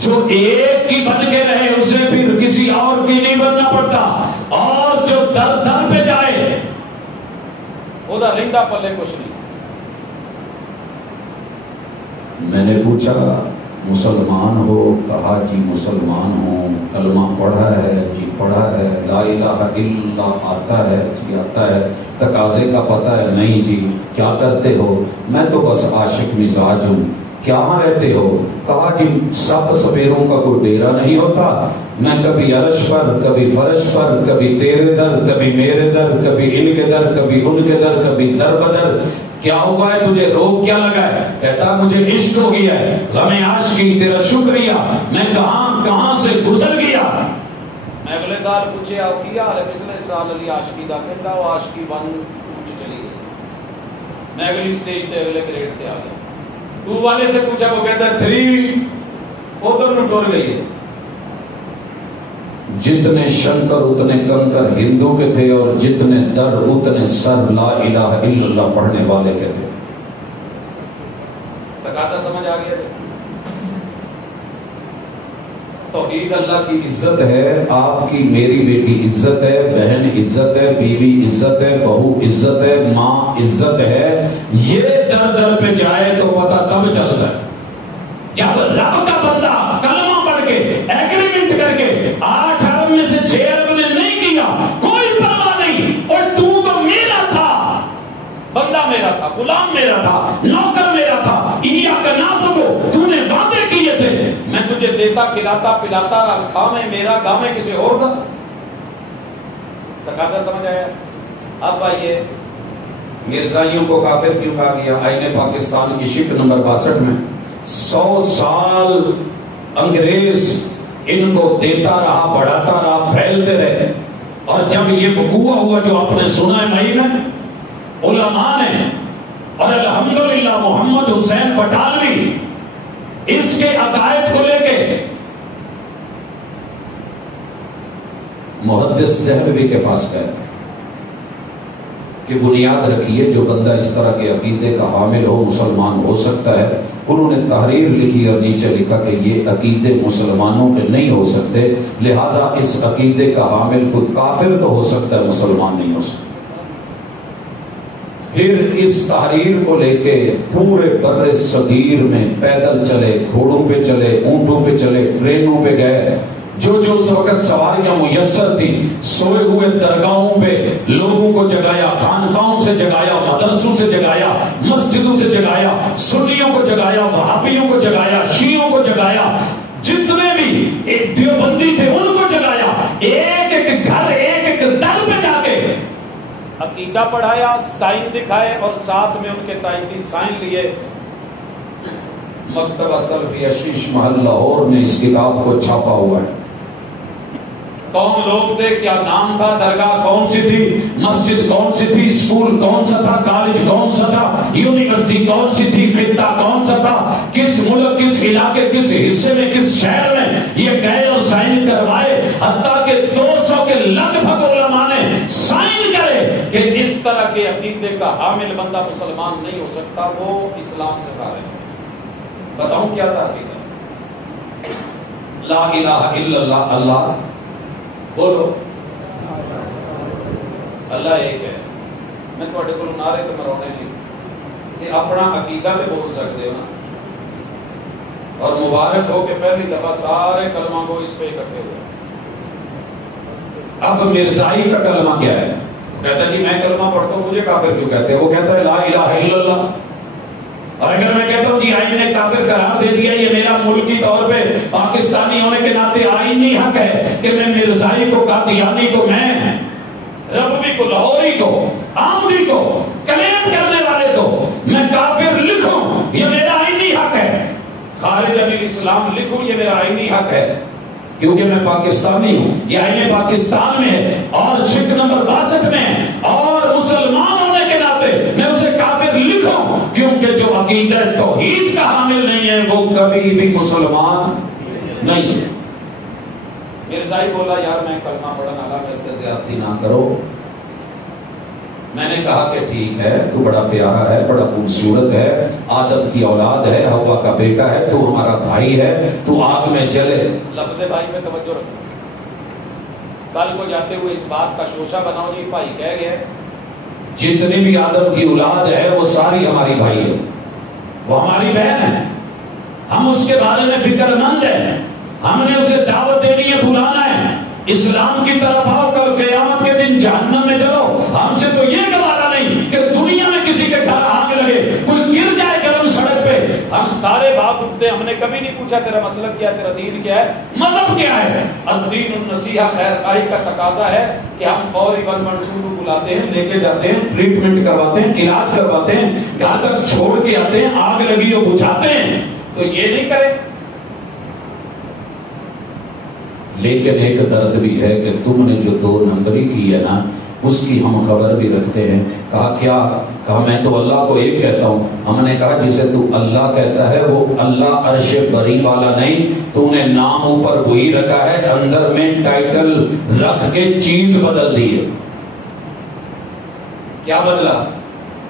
جو ایک کی بن کے رہے اسے پھر کسی اور کی نہیں بننا پڑتا. اور جو در در پہ جائے وہ دا رندہ پلے کچھ نہیں. میں نے پوچھا مسلمان ہو؟ کہا جی مسلمان ہوں۔ کلمہ پڑھا ہے؟ جی پڑھا ہے۔ لا الہ الا اللہ آتا ہے؟ جی آتا ہے۔ تقاضے کا پتہ ہے؟ نہیں جی۔ کیا کرتے ہو؟ میں تو بس عاشق مزاج ہوں۔ کہاں رہتے ہو؟ کہا جی سب سپیروں کا کوئی ڈیرا نہیں ہوتا، میں کبھی عرش پر، کبھی فرش پر، کبھی تیرے در، کبھی میرے در، کبھی ان کے در، کبھی ان کے در، کبھی در بدر۔ کیا ہوا ہے تجھے؟ روگ کیا لگا ہے؟ کہتا مجھے عشق ہو گیا ہے، غم عاشقی تیرا شکریہ، میں کہاں سے گزر گیا۔ میں اگلے سال پوچھے آؤ کیا حال ہے؟ پچھلے سال علی عاشقی دا کہتا وہ عاشقی 1 چلی گئی۔ میں اگلی سٹیج تے اگلے گریڈ تے آ گیا۔ 2 والے سے پوچھا، وہ کہتا ہے 3 ادھر نہ ٹور گئی ہے۔ جتنے شنکر اتنے کنکر ہندو کے تھے، اور جتنے در اتنے سر لا الہ الا اللہ پڑھنے والے کے تھے۔ تقاضا سمجھ آ گیا؟ توحید اللہ کی عزت ہے، آپ کی میری بیٹی عزت ہے، بہن عزت ہے، بیوی عزت ہے، بہو عزت ہے، ماں عزت ہے۔ یہ در در پہ جائے تو پتہ تب چلتا ہے جب رب کا بندہ کلمہ پڑھ کے ایگریمنٹ کر کے 8 ارب میں سے 6 ارب نے نہیں کیا، کوئی پرواہ نہیں، اور تو میرا تھا، بندہ میرا تھا، غلام میرا تھا، نوکر میرا تھا، ایاک نعبد، تو نے وعدے کیے تھے، میں تجھے دیتا کھلاتا پلاتا، کھا میں میرا گا میں کسی اور کا۔ تقاضا سمجھ آیا؟ اب آئیے، مرزائیوں کو کافر کیوں کہا گیا؟ آئین پاکستان کی شک نمبر 62 میں 100 سال انگریز ان کو دیتا رہا، بڑھاتا رہا، پھیلتے رہے، اور جب یہ وقوع ہوا جو آپ نے سنا ہے مئی میں، علماء نے، اور الحمدللہ محمد حسین بٹالوی اس کے عقائد کو لے کے محدث دہلوی کے پاس گئے تھے کہ بنیاد رکھیے جو بندہ اس طرح کے عقیدے کا حامل ہو مسلمان ہو سکتا ہے۔ انہوں نے تحریر لکھی اور نیچے لکھا کہ یہ عقیدے مسلمانوں کے نہیں ہو سکتے، لہٰذا اس عقیدے کا حامل کوئی کافر تو ہو سکتا ہے، مسلمان نہیں ہو سکتا۔ پھر اس تحریر کو لے کے پورے بر صغیر میں پیدل چلے، گھوڑوں پہ چلے، اونٹوں پہ چلے، ٹرینوں پہ گئے، جو اس وقت سواریاں میسر تھی، سوئے ہوئے درگاہوں پہ لوگوں کو جگایا، خانقاہوں سے جگایا، مدرسوں سے جگایا، مسجدوں سے جگایا، سنیوں کو جگایا، وہابیوں کو جگایا، شیعوں کو جگایا، جتنے بھی دیوبندی تھے ان کو جگایا، ایک ایک گھر ایک ایک در پہ جا کے عقیدہ پڑھایا، سائن دکھائے، اور ساتھ میں ان کے تائیدی سائن لیے۔ مکتبہ سلفیہ شیش محل لاہور میں اس کتاب کو چھاپا ہوا ہے۔ کون لوگ تھے، کیا نام تھا، درگاہ کون سی تھی، مسجد کون سی تھی، اسکول کون سا تھا، کالج کون سا تھا، یونیورسٹی کون سی تھی، خطہ کون سا تھا، کس ملک، کس علاقے، کس حصے میں، کس شہر میں یہ گئے اور سائن کروائے، حتیٰ کہ 200 کے لگ بھگ علماء نے سائن کرے کہ اس طرح کے عقیدے کا حامل بندہ مسلمان نہیں ہو سکتا، وہ اسلام سے خارج ہے۔ بتاؤں کیا تھا عقیدہ؟ لا الہ الا اللہ، اللہ بولو، اللہ ایک ہے۔ میں تھوڑے کو نعرے تو مرونے نہیں کہ اپنا عقیدہ بھی بول سکتے ہو نا، اور مبارک ہو کہ پہلی دفعہ سارے کلمہ کو اس پہ اکٹھے ہوئے۔ اب مرزائی کا کلمہ کیا ہے؟ کہتا ہے جی میں کلمہ پڑھتا ہوں، مجھے کافر کیوں کہتے ہیں؟ وہ کہتا ہے لا الہ الا اللہ۔ اور اگر میں کہتا ہوں جی آئین نے کافر قرار دے دیا، یہ میرا ملکی طور پہ پاکستانی ہونے کے ناطے آئینی حق ہے کہ میں مرزائی کو، قادیانی کو، میں ربوی کو، لاہوری کو، آمدی کو، کلیم کرنے والے کو میں کافر لکھوں، یہ میرا آئینی حق ہے۔ خارج عن الاسلام لکھوں، یہ میرا آئینی حق ہے، کیونکہ میں پاکستانی ہوں، یہ آئین پاکستان میں ہے اور شک نمبر 62 میں ہے، اور مسلمان ہونے کے ناطے میں اسے کافر لکھوں، کیونکہ جو عقیدہ توحید کا حامل نہیں ہے وہ کبھی بھی مسلمان نہیں ہے۔ مرزائی بولا یار میں کلمہ پڑھنے والا، میرے تے زیادتی نہ کرو۔ میں نے کہا کہ ٹھیک ہے، تو بڑا پیارا ہے، بڑا خوبصورت ہے، آدم کی اولاد ہے، ہوا کا بیٹا ہے، تو ہمارا بھائی ہے، تو آگ میں جلے۔ لفظ بھائی میں توجہ رکھو، کل کو جاتے ہوئے اس بات کا شوشہ بناؤ جی بھائی کہہ گئے جتنی بھی آدم کی اولاد ہے وہ ساری ہماری بھائی ہے، وہ ہماری بہن ہے، ہم اس کے بارے میں فکر مند ہیں، ہم نے اسے دعوت دینی ہے، بلانا ہے اسلام کی طرف آؤ، کل قیامت کے دن جہنم میں چلو۔ ہم سے تو یہ گوارا نہیں کہ دنیا میں کسی کے گھر آگ لگے، کوئی گر جائے گرم سڑک پہ، ہم سارے بھاگ اٹھتے ہیں۔ ہم نے کبھی نہیں پوچھا تیرا مسلک کیا ہے، تیرا دین کیا ہے، مذہب کیا ہے۔ الدین النصیحہ، خیر خواہی کا تقاضا ہے کہ ہم فوری 112 بلاتے ہیں، لے کے جاتے ہیں، ٹریٹمنٹ کرواتے ہیں، علاج کرواتے ہیں، گھر تک چھوڑ کے آتے ہیں، آگ لگی ہو بجھاتے ہیں۔ تو یہ نہیں کرے، لیکن ایک درد بھی ہے کہ تم نے جو 2 نمبری کی ہے نا، اس کی ہم خبر بھی رکھتے ہیں۔ کہا کیا؟ کہا میں تو اللہ کو ایک کہتا ہوں۔ ہم نے کہا جسے تو اللہ کہتا ہے وہ اللہ عرش بری والا نہیں، تو نے نام اوپر وہی رکھا ہے، اندر میں ٹائٹل رکھ کے چیز بدل دی ہے۔ کیا بدلا؟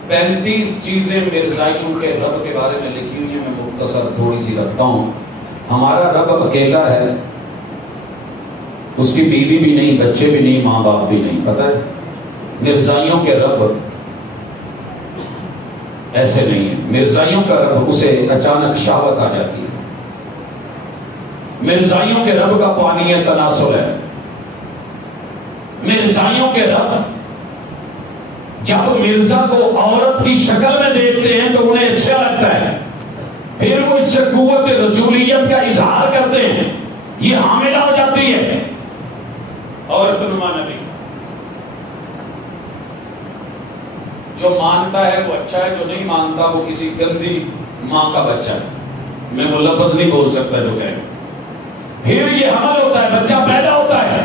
35 چیزیں مرزائیوں کے رب کے بارے میں لکھی ہوئی ہیں، میں مختصر تھوڑی سی رکھتا ہوں۔ ہمارا رب اکیلا ہے، اس کی بیوی بھی نہیں، بچے بھی نہیں، ماں باپ بھی نہیں، پتہ ہے؟ مرزائیوں کے رب ایسے نہیں ہے۔ مرزائیوں کا رب اسے اچانک شہوت آ جاتی ہے۔ مرزائیوں کے رب کا پانی تناسل ہے۔ مرزائیوں کے رب جب مرزا کو عورت کی شکل میں دیکھتے ہیں تو انہیں اچھا لگتا ہے، پھر وہ اس سے قوت رجولیت کا اظہار کرتے ہیں، یہ حاملہ ہو جاتی ہے۔ عورت نما نبی جو مانتا ہے وہ اچھا ہے، جو نہیں مانتا وہ کسی گندی ماں کا بچہ ہے۔ میں وہ لفظ نہیں بول سکتا جو کہے۔ پھر یہ حمل ہوتا ہے، بچہ پیدا ہوتا ہے،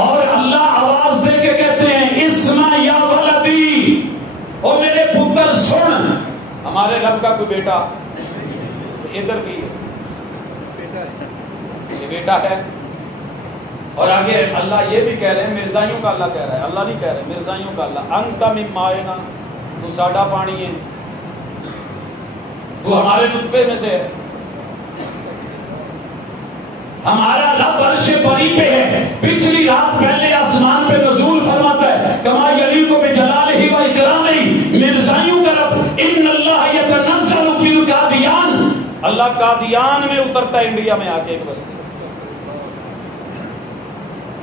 اور اللہ آواز دے کے کہتے ہیں اسمع یا ولدی، او میرے پتر سن۔ ہمارے رب کا کوئی بیٹا ادھر بھی ہے، یہ بیٹا ہے۔ اور آگے اللہ یہ بھی کہہ رہے ہیں، مرزائیوں کا اللہ کہہ رہا ہے، اللہ نہیں کہہ رہے، مرزائیوں کا اللہ، انت من مائنا، تو ساڈا پانی ہے، تو ہمارے نطفے میں سے ہے۔ ہمارا رب عرش بری پہ ہے، پچھلی رات پہلے آسمان پہ نزول فرماتا ہے، کما یلیق بجلالہ و اکرامہ۔ مرزائیوں کا رب ان اللہ یتنزل فی القادیان، اللہ قادیان میں اترتا ہے، انڈیا میں آ کے ایک بستی۔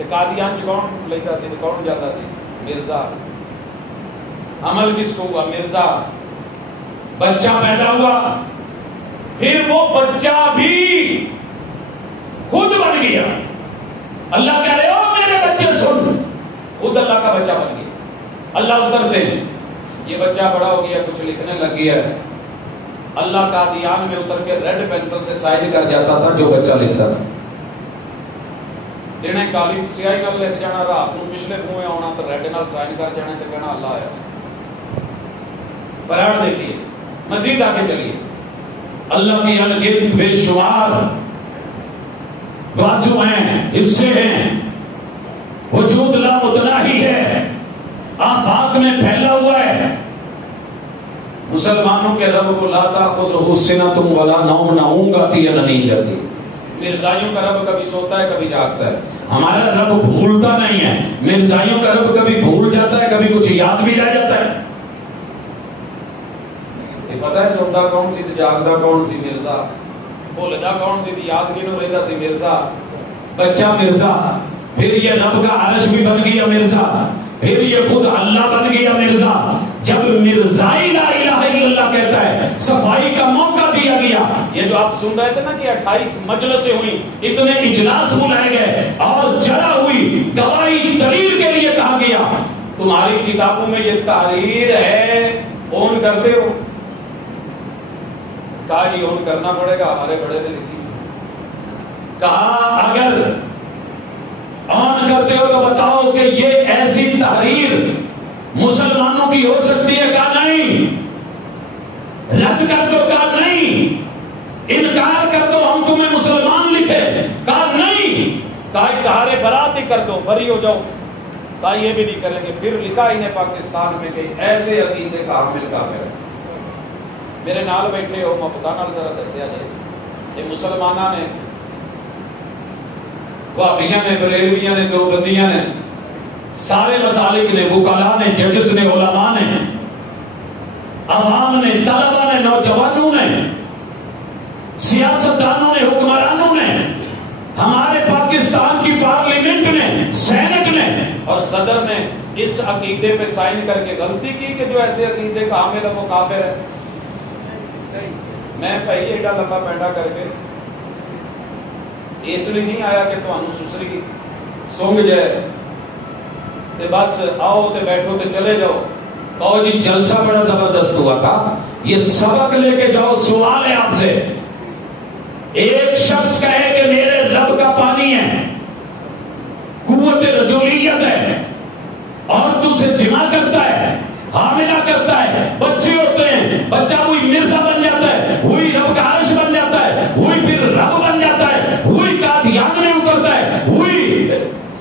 قادیان چ کون لیتا سی، کون جاتا سی؟ مرزا۔ عمل کس کو ہوا؟ مرزا۔ بچہ پیدا ہوا، پھر وہ بچہ بھی خود بن گیا۔ اللہ کہہ رہے ہو میرے بچے سن، خود اللہ کا بچہ بن گیا۔ اللہ اترتے ہیں، یہ بچہ بڑا ہو گیا، کچھ لکھنے لگ گیا۔ اللہ قادیان میں اتر کے ریڈ پینسل سے سائن کر جاتا تھا جو بچہ لکھتا تھا۔ جنہیں کالی سیاہی نال لکھ جانا، رات کو پچھلے منہ آنا تو ریڈ نال سائن کر جانا تو کہنا اللہ آیا سی۔ پڑھ دیکھیے، مزید آگے چلیے۔ اللہ کی انگنت بے شمار بازو ہیں، حصے ہیں، وجود لامتناہی ہے، آفاق میں پھیلا ہوا ہے۔ مسلمانوں کے رب کو لا تأخذہ سنۃ ولا نوم، نہ اونگ آتی ہے نہ نیند آتی۔ مرزائیوں کا رب کبھی سوتا ہے کبھی جاگتا ہے، ہمارا رب بھولتا نہیں ہے۔ مرزائیوں کا رب کبھی بھول جاتا ہے، کبھی کچھ یاد بھی رہ جاتا ہے۔ یہ پتہ ہے سوتا کون سی، جاگتا کون سی؟ مرزا۔ بھولتا کون سی، یاد کنوں رہتا سی؟ مرزا۔ بچہ مرزا، پھر یہ رب کا عرش بھی بن گیا مرزا، پھر یہ خود اللہ بن گیا مرزا۔ جب مرزائی لا الہ الا اللہ کہتا ہے، صفائی کا موقع دیا گیا۔ یہ جو آپ سن رہے تھے نا کہ 28 مجلسیں ہوئی، اتنے اجلاس بلائے گئے اور جرا ہوئی گواہی دلیل کے لیے کہا گیا تمہاری کتابوں میں یہ تحریر ہے، اون کرتے ہو؟ کہا جی اون کرنا پڑے گا، ہمارے بڑے نے لکھی۔ کہا اگر اون کرتے ہو تو بتاؤ کہ یہ ایسی تحریر مسلمانوں کی ہو سکتی ہے؟ کہا نہیں۔ رد کر دو؟ کہا نہیں۔ انکار کر دو، ہم تمہیں مسلمان لکھے؟ کہا نہیں۔ کہا اظہار برات ہی کر دو، بری ہو جاؤ؟ کہا یہ بھی نہیں کریں گے۔ پھر لکھا انہیں پاکستان میں کہ ایسے عقیدے کا حامل کافر ہے۔ میرے نال بیٹھے ہو، میں پتا نال ذرا دسیا جائے، یہ مسلمانہ نے، وہابیاں نے، بریلویاں نے، دیوبندیاں نے، سارے مسالک نے، وکلاء نے، ججز نے، علماء نے، عوام نے، طلبہ نے، نوجوانوں نے سیاستدانوں نے، حکمرانوں نے، ہمارے پاکستان کی پارلیمنٹ نے، سینٹ نے اور صدر نے اس عقیدے پہ سائن کر کے غلطی کی کہ جو ایسے عقیدے کا حامل ہے وہ کافر ہے؟ میں پہی ایڈا لمبا پینڈا کر کے اس لیے نہیں آیا کہ تمہیں سسری سونگ جائے تے بس آؤ تے بیٹھو تے چلے جاؤ. کہو جی جلسہ بڑا زبردست ہوا تھا، یہ سبق لے کے جاؤ. سوال ہے آپ سے، ایک شخص کہے کہ میرے رب کا پانی ہے، قوت رجولیت ہے، اور تو سے جمع کرتا ہے، حاملہ کرتا ہے، بچے ہوتے ہیں، بچہ ہوئی مرزا بن جاتا ہے، ہوئی رب کا عرش بن جاتا ہے، ہوئی پھر رب بن جاتا ہے، ہوئی قادیان میں اترتا ہے، ہوئی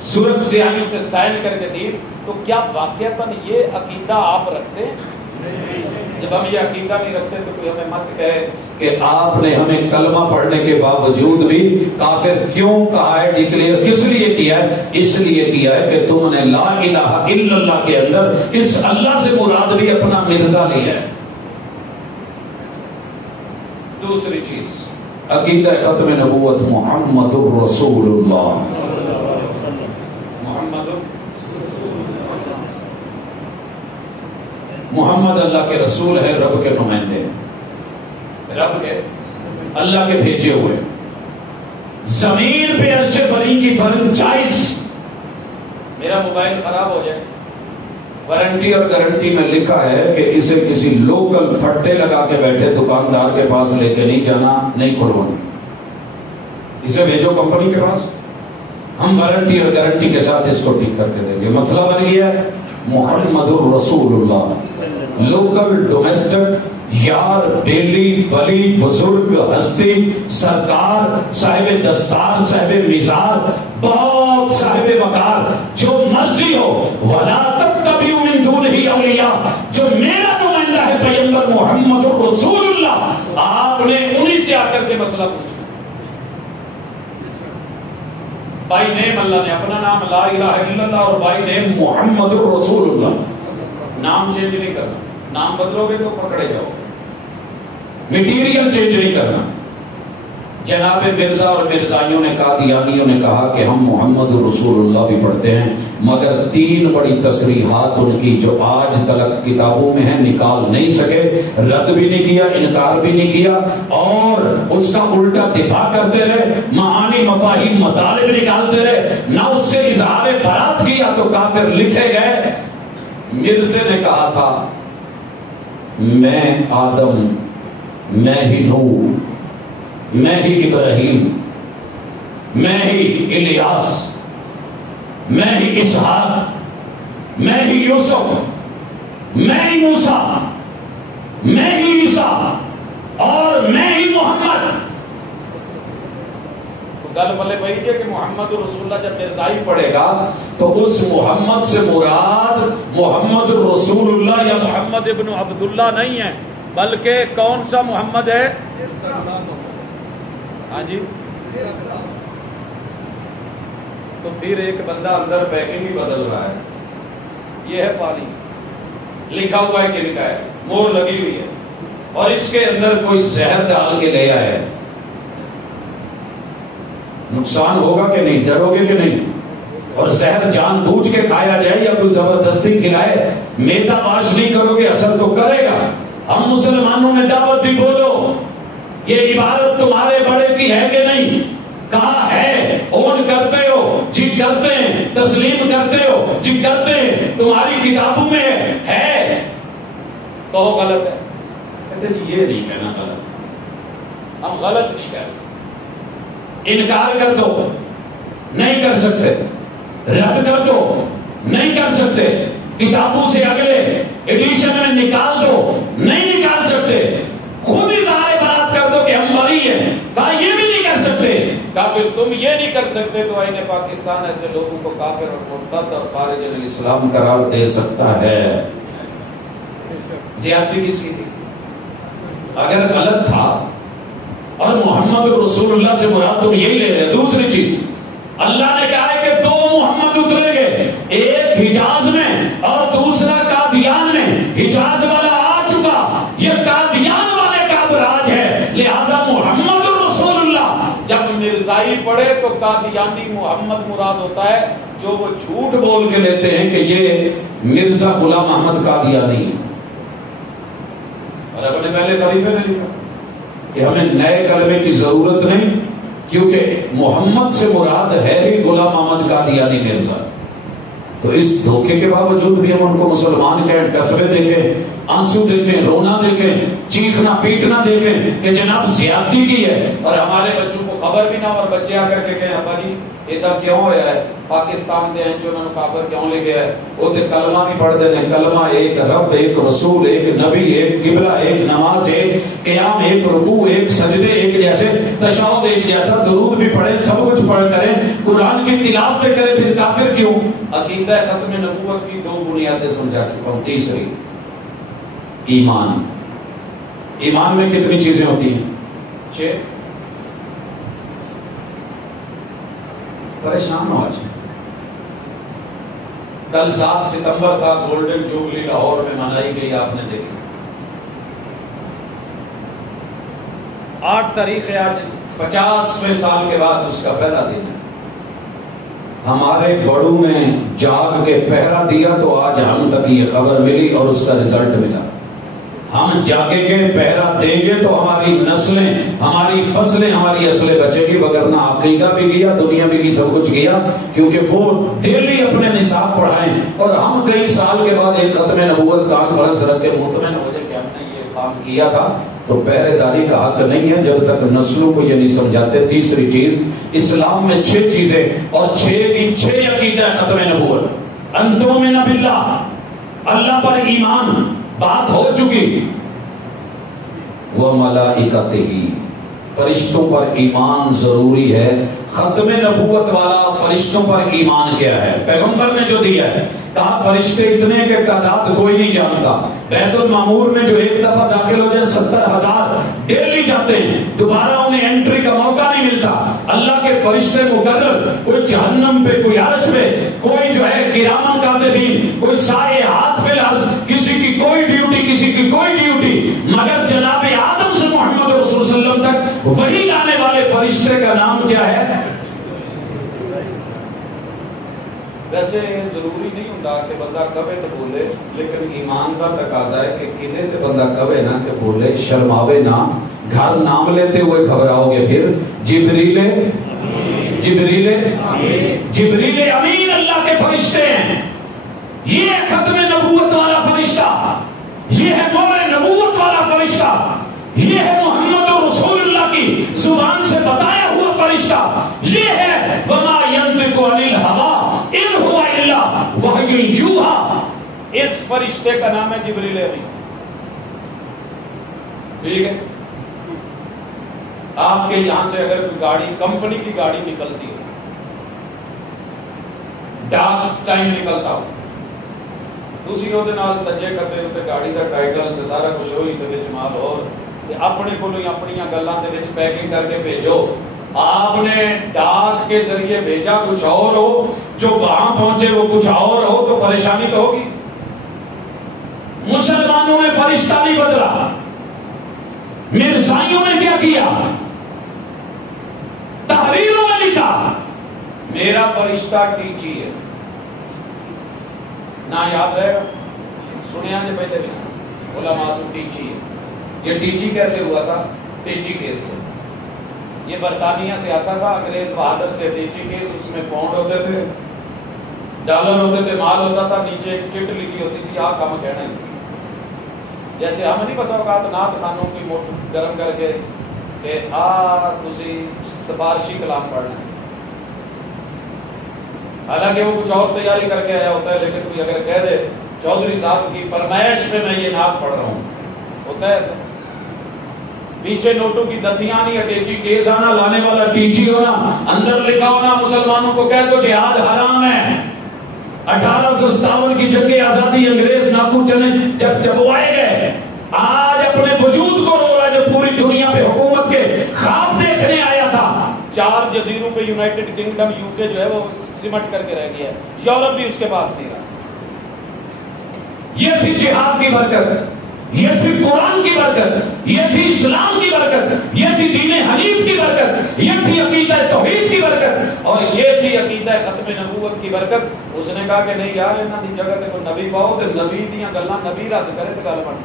سورج سیاہیوں سے سائن کر کے دی. تو کیا واقعتاً یہ عقیدہ آپ رکھتے ہیں؟ جب ہم یہ عقیدہ نہیں رکھتے تو کوئی ہمیں مت کہے کہ آپ نے ہمیں کلمہ پڑھنے کے باوجود بھی کافر کیوں کہا ہے، ڈکلیئر کس لیے کیا ہے؟ اس لیے کیا ہے کہ تم نے لا الہ الا اللہ کے اندر اس اللہ سے مراد بھی اپنا مرزا لیا ہے. دوسری چیز، عقیدہ ختم نبوت محمد الرسول اللہ. محمد اللہ کے رسول ہے، رب کے نمائندے، رب کے اللہ کے بھیجے ہوئے. زمین پہ عرش بری کی فرنچائز. میرا موبائل خراب ہو جائے، وارنٹی اور گارنٹی میں لکھا ہے کہ اسے کسی لوکل پھٹے لگا کے بیٹھے دکاندار کے پاس لے کے نہیں جانا، نہیں کھلوانا، اسے بھیجو کمپنی کے پاس، ہم وارنٹی اور گارنٹی کے ساتھ اس کو ٹھیک کر کے دیں گے. مسئلہ بن گیا ہے محمد الرسول اللہ. لوکل، ڈومیسٹک، یار، بیلی، بلی، بزرگ، ہستی، سرکار، صاحب دستار، صاحب مزار، بہت صاحب وقار، جو مرضی ہو. وَلَا تَتَّبِعُوا مِن دُونِهِ أَوْلِيَاءَ، جو میرا نمائندہ ہے پیغمبر محمد الرسول اللہ. آپ نے انہی سے آ کر کے مسئلہ پوچھا. بائی نیم اللہ نے اپنا نام لا الہ الا اللہ اور بائی نیم محمد الرسول اللہ. نام چینج نہیں کرنا، نام بدلو گے تو پکڑے جاؤ. میٹیریل چینج نہیں کرنا. جناب مرزا اور مرزائیوں نے، قادیانیوں نے کہا کہ ہم محمد رسول اللہ بھی پڑھتے ہیں، مگر 3 بڑی تصریحات ان کی جو آج تلک کتابوں میں ہیں نکال نہیں سکے. رد بھی نہیں کیا، انکار بھی نہیں کیا، اور اس کا الٹا دفاع کرتے رہے، معانی، مفاہیم، مطالب نکالتے رہے، نہ اس سے اظہار برات کیا تو کافر لکھے گئے. مرزے نے کہا تھا میں آدم، میں ہی نوح، میں ہی ابراہیم، میں ہی الیاس، میں ہی اسحاق، میں ہی یوسف، میں ہی موسیٰ، میں ہی عیسیٰ اور میں ہی محمد. گل بلے بھائی کہ محمد رسول اللہ جب مرزائی پڑھے گا تو اس محمد سے مراد محمد رسول اللہ یا محمد ابن عبداللہ نہیں ہے، بلکہ کون سا محمد ہے؟ ہاں جی. تو پھر ایک بندہ اندر پیکنگ بھی بدل رہا ہے. یہ ہے پانی، لکھا ہوا ہے کہ لکھا ہے، مور لگی ہوئی ہے، اور اس کے اندر کوئی زہر ڈال کے لے آیا ہے. نقصان ہوگا کہ نہیں؟ ڈرو گے کہ نہیں؟ اور زہر جان بوجھ کے کھایا جائے یا کوئی زبردستی کھلائے، میدا باش نہیں کرو گے، اثر تو کرے گا. ہم مسلمانوں نے دعوت دی، بولو یہ عبادت تمہارے بڑے کی ہے کہ نہیں؟ کہاں ہے؟ اون کرتے ہو؟ جی کرتے ہیں. تسلیم کرتے ہو؟ جی کرتے ہیں. تمہاری کتابوں میں ہے؟ کہو غلط ہے. کہتے جی یہ نہیں کہنا غلط، ہم غلط نہیں کہہ سکتے. انکار کر دو، نہیں کر سکتے. رد کر دو، نہیں کر سکتے. کتابوں سے اگلے ایڈیشن میں نکال دو، نہیں نکال سکتے. خود اظہار برات کر دو کہ ہم بری ہیں، کہا یہ بھی نہیں کر سکتے. کہا پھر تم یہ نہیں کر سکتے تو آئین پاکستان ایسے لوگوں کو کافر اور مرتد اور خارج عن الاسلام قرار دے سکتا ہے. زیادتی کس کی تھی؟ اگر غلط تھا اور محمد رسول اللہ سے مراد تم یہی لے رہے. دوسری چیز، اللہ نے کہا ہے کہ 2 محمد اتریں گے، ایک حجاز میں اور دوسرا قادیان میں. حجاز والا آ چکا، یہ قادیان والے کا راج ہے، لہذا محمد پڑھے تو قادیانی محمد مراد ہوتا ہے جو وہ جھوٹ بول کے لیتے ہیں کہ یہ مرزا غلام احمد قادیانی، اور اپنے پہلے خلیفے نے لکھا کہ ہمیں نئے کلمے کی ضرورت نہیں، کیونکہ محمد سے مراد ہے ہی غلام احمد قادیانی مرزا۔ تو اس دھوکے کے باوجود بھی ہم ان کو مسلمان کہیں، قصبے دیکھیں، آنسو دیکھیں، رونا دیکھیں، چیخنا پیٹنا دیکھیں کہ جناب زیادتی کی ہے، اور ہمارے بچوں کو خبر بھی نہ، اور بچے آ کر کے کہیں ابا جی ایدا کیوں ہوا ہے، پاکستان دے جو انہوں نے کافر کیوں لے گیا ہے، وہ تے کلمہ بھی پڑھ دے، کلمہ ایک رب، ایک رسول، ایک نبی، ایک قبلہ، ایک نماز، ایک قیام، ایک رکوع، ایک سجدے ایک جیسے، تشہد ایک جیسا، درود بھی پڑھیں، سب کچھ پڑھ کریں، قرآن کی تلاوت کریں، پھر کافر کیوں؟ عقیدہ ختم نبوت کی دو بنیادیں سمجھا چکا ہوں۔ تیسری ایمان۔ ایمان میں کتنی چیزیں ہوتی ہیں؟ 6۔ پریشان ہو آج، کل 7 ستمبر تھا، گولڈن جوبلی لاہور میں منائی گئی، آپ نے دیکھی۔ 8 تاریخ ہے آج، 50ویں سال کے بعد اس کا پہلا دن ہے۔ ہمارے بڑوں نے جاگ کے پہرا دیا تو آج ہم تک یہ خبر ملی اور اس کا رزلٹ ملا۔ ہم جاگیں گے، پہرا دیں گے تو ہماری نسلیں، ہماری فصلیں، ہماری اصلیں بچے گی، وگرنہ عقیدہ بھی گیا، دنیا بھی گئی، سب کچھ گیا، کیونکہ وہ ڈیلی اپنے نصاب پڑھائیں اور ہم کئی سال کے بعد ایک ختم نبوت کانفرنس رکھ کے مطمئن ہو جائے کہ ہم نے یہ کام کیا تھا۔ تو پہرے داری کا حق نہیں ہے جب تک نسلوں کو یہ نہیں سمجھاتے۔ تیسری چیز، اسلام میں 6 چیزیں، اور 6 کی 6 عقیدہ ختم نبوت۔ ان تؤمن باللہ، اللہ پر ایمان، بات ہو چکی۔ وملائکتہ، فرشتوں پر ایمان ضروری ہے۔ ختم نبوت والا فرشتوں پر ایمان کیا ہے؟ پیغمبر نے جو دیا ہے، کہا فرشتے اتنے کہ تعداد کوئی نہیں جانتا، بیت المعمور میں جو ایک دفعہ داخل ہو جائے 70,000 ڈیلی جاتے ہیں، دوبارہ انہیں انٹری کا موقع نہیں ملتا۔ اللہ کے فرشتے مقرر، کوئی جہنم پہ، کوئی عرش پہ، کوئی جو ہے کرامن کاتبین، کوئی سائے ہاتھ فی الارض، کسی کی کوئی ڈیوٹی، کسی کی کوئی ڈیوٹی، مگر جناب آدم سے محمد رسول صلی اللہ علیہ وسلم تک وہی لانے والے فرشتے کا نام کیا ہے؟ ویسے ضروری نہیں ہوتا کہ بندہ کبے تو بولے، لیکن ایمان کا تقاضا ہے کہ کدے تے بندہ کبے نہ کہ بولے، شرماوے نہ، گھر نام لیتے ہوئے گھبراؤ گے پھر۔ جبریل امین اللہ کے فرشتے ہیں، یہ ہے ختم نبوت والا فرشتہ، یہ ہے مور نبوت والا فرشتہ، یہ ہے محمد رسول اللہ کی زبان سے بتایا ہوا فرشتہ، یہ ہے وما ينطق عن الهوى ان هو الا وحی یوحی۔ اس فرشتے کا نام ہے جبریل امین۔ ٹھیک ہے، آپ کے یہاں سے اگر کوئی گاڑی، کمپنی کی گاڑی نکلتی ہے، ڈاکس ٹائم نکلتا ہو، دوسری وہ نال سجے کرتے ہوتے گاڑی دا ٹائٹل تے سارا کچھ ہوئی تے وچ مال اور اپنے کو اپنی گلاں دے وچ پیکنگ کر کے بھیجو۔ آپ نے ڈاک کے ذریعے بھیجا کچھ اور ہو، جو وہاں پہنچے وہ کچھ اور ہو، تو پریشانی تو ہوگی۔ مسلمانوں نے فرشتہ نہیں بدلا، مرزائیوں نے کیا کیا؟ تحریروں میں لکھا میرا فرشتہ ٹیچی ہے، نہ یاد رہے گا، سنیا جی پہلے بھی علماء تو ٹیچی ہے۔ یہ ٹیچی کیسے ہوا تھا؟ ٹیچی کیس سے، یہ برطانیہ سے آتا تھا، انگریز بہادر سے ٹیچی کیس، اس میں پاؤنڈ ہوتے تھے، ڈالر ہوتے تھے، مال ہوتا تھا، نیچے ایک چٹ لکھی ہوتی تھی، آ کام کہنا ہے۔ جیسے ہم نہیں بس اوقات نعت خانوں کی موٹ گرم کر کے کہ تسی سفارشی کلام پڑھنا ہے، حالانکہ وہ کچھ اور تیاری کر کے آیا ہوتا ہے، لیکن کوئی اگر کہہ دے چودھری صاحب کی فرمائش میں میں یہ نعت پڑھ رہا ہوں، ہوتا ہے ایسا؟ پیچھے نوٹوں کی دتیاں نہیں، اٹیچی کیس آنا، لانے والا ٹیچی ہونا، اندر لکھا ہونا مسلمانوں کو کہہ دو جہاد حرام ہے۔ 1857 کی جنگ آزادی انگریز ناکو چنے جب چبوائے گئے، آج اپنے وجود کو رو رہا جو پوری دنیا پہ حکومت کے خواب دیکھنے آیا تھا۔ 4 جزیروں پہ یونائٹڈ کنگڈم UK جو ہے وہ سمٹ کر کے رہ گیا ہے، یورپ بھی اس کے پاس نہیں رہا۔ یہ تھی جہاد کی برکت، یہ تھی قرآن کی برکت، یہ تھی اسلام کی برکت، یہ تھی دین حنیف کی برکت، یہ تھی عقیدہ توحید کی عقیدہ ختم نبوت کی برکت. اس نے کہا کہ نہیں یار انہاں دی جگہ تے کوئی نبی پاؤ تے نبی دیاں گلاں نبی رد کرے تے گل بن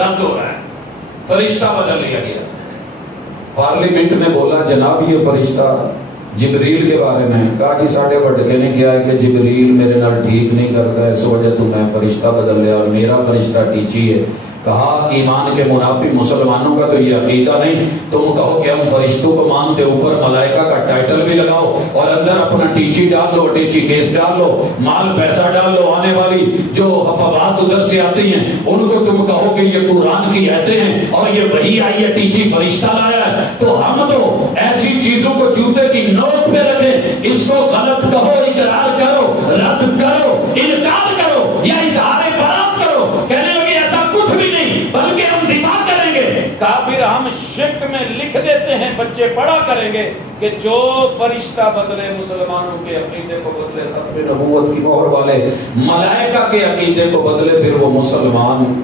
رد ہو رہا ہے. فرشتہ بدل لیا گیا. پارلیمنٹ میں بولا جناب یہ فرشتہ جبریل کے بارے میں. کہا جی ساڈے وڈکے نے کیا ہے کہ جبریل میرے نال ٹھیک نہیں کرتا ہے اس وجہ تو میں فرشتہ بدل لیا اور میرا فرشتہ ٹیچی ہے. کہا ایمان کے منافق مسلمانوں کا تو یہ عقیدہ نہیں. تم کہو کہ ہم فرشتوں کو مانتے, اوپر ملائکہ کا ٹائٹل بھی لگاؤ اور اندر اپنا ٹیچی ڈال لو, ٹیچی کیس ڈال لو, مال پیسہ ڈال لو, آنے والی جو افواہات ادھر سے آتی ہیں ان کو تم کہو کہ یہ قرآن کی آیتیں ہیں اور یہ وہی آئی ہے, ٹیچی فرشتہ لایا ہے. تو ہم تو ایسی چیزوں کو جوتے کی نوک پہ رکھیں, اس کو غلط کہو, اقرار کرو, رد کرو, انکار کرو یا اظہار برات کرو. کہنے لگے ایسا کچھ بھی نہیں بلکہ ہم دفاع کریں گے. کہا پھر ہم شک میں لکھ دیتے ہیں, بچے پڑھا کریں گے کہ جو فرشتہ بدلے مسلمانوں کے عقیدے کو بدلے, ختم نبوت کی مہر والے ملائکہ کے عقیدے کو بدلے, پھر وہ مسلمان.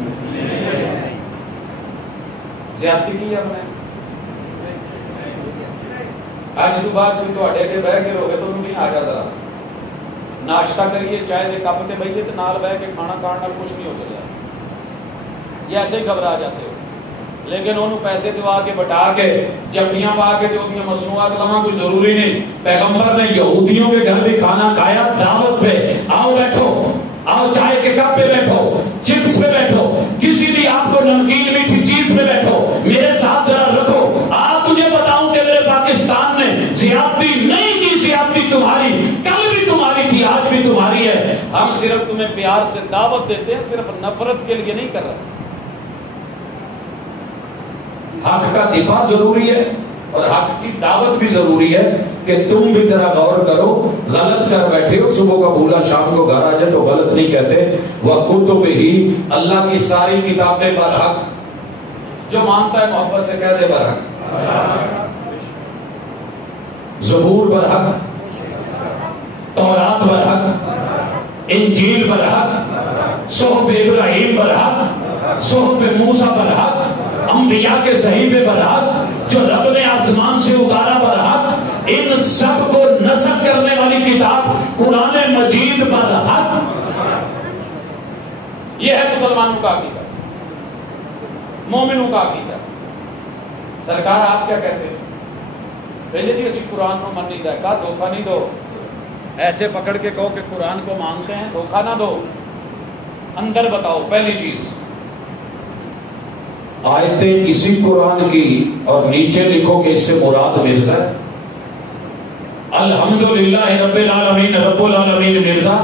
زیادتی کی ہم نے آج تو بات کوئی تو اڈے کے بہ کے روگے تو نہیں آ جا ذرا ناشتہ کریے, چائے دے کپ تے بھئیے تے نال بہ کے کھانا کھان نال کچھ نہیں ہو چلیا. یہ ایسے ہی گھبرا جاتے ہو. لیکن انہوں پیسے دوا کے بٹا کے جپیاں پا کے جو مصنوعات لواں کوئی ضروری نہیں. پیغمبر نے یہودیوں کے گھر بھی کھانا کھایا دعوت پہ, آؤ بیٹھو, آؤ چائے کے کپ پہ بیٹھو, چپس پہ بیٹھو, کسی بھی آپ کو نمکین میٹھی چیز پہ بیٹھو, میرے ساتھ ذرا رکھو. آپ تجھے بتاؤں کہ میرے پاکستان نے زیادتی نہیں کی, زیادتی تمہاری کل بھی تمہاری تھی, آج بھی تمہاری ہے. ہم صرف تمہیں پیار سے دعوت دیتے ہیں, صرف نفرت کے لیے نہیں کر رہے. حق کا دفاع ضروری ہے اور حق کی دعوت بھی ضروری ہے کہ تم بھی ذرا غور کرو. غلط کر بیٹھے ہو, صبح کا بھولا شام کو گھر آ جائے تو غلط نہیں کہتے. وَكُتُبِهِ, اللہ کی ساری کتابیں برحق. جو مانتا ہے محبت سے کہہ دے برحق. زبور برحق, تورات برحق, انجیل برحق, صحف ابراہیم برحق, صحف موسیٰ برحق, انبیاء کے صحیفے برحق جو رب نے آسمان سے اتارا برحق. ان سب کو نسخ کرنے والی کتاب قرآن مجید برحق. یہ ہے مسلمانوں کا عقیدہ, مومنوں کا عقیدہ. سرکار آپ کیا کہتے ہیں؟ پہلے جی اسی قرآن کو من نہیں دے. کہا دھوکہ نہیں دو, ایسے پکڑ کے کہو کہ قرآن کو مانتے ہیں, دھوکہ نہ دو. اندر بتاؤ. پہلی چیز آیتیں اسی قرآن کی اور نیچے لکھو کہ اس سے مراد مرزا. الحمدللہ رب العالمین, رب العالمین مرزا.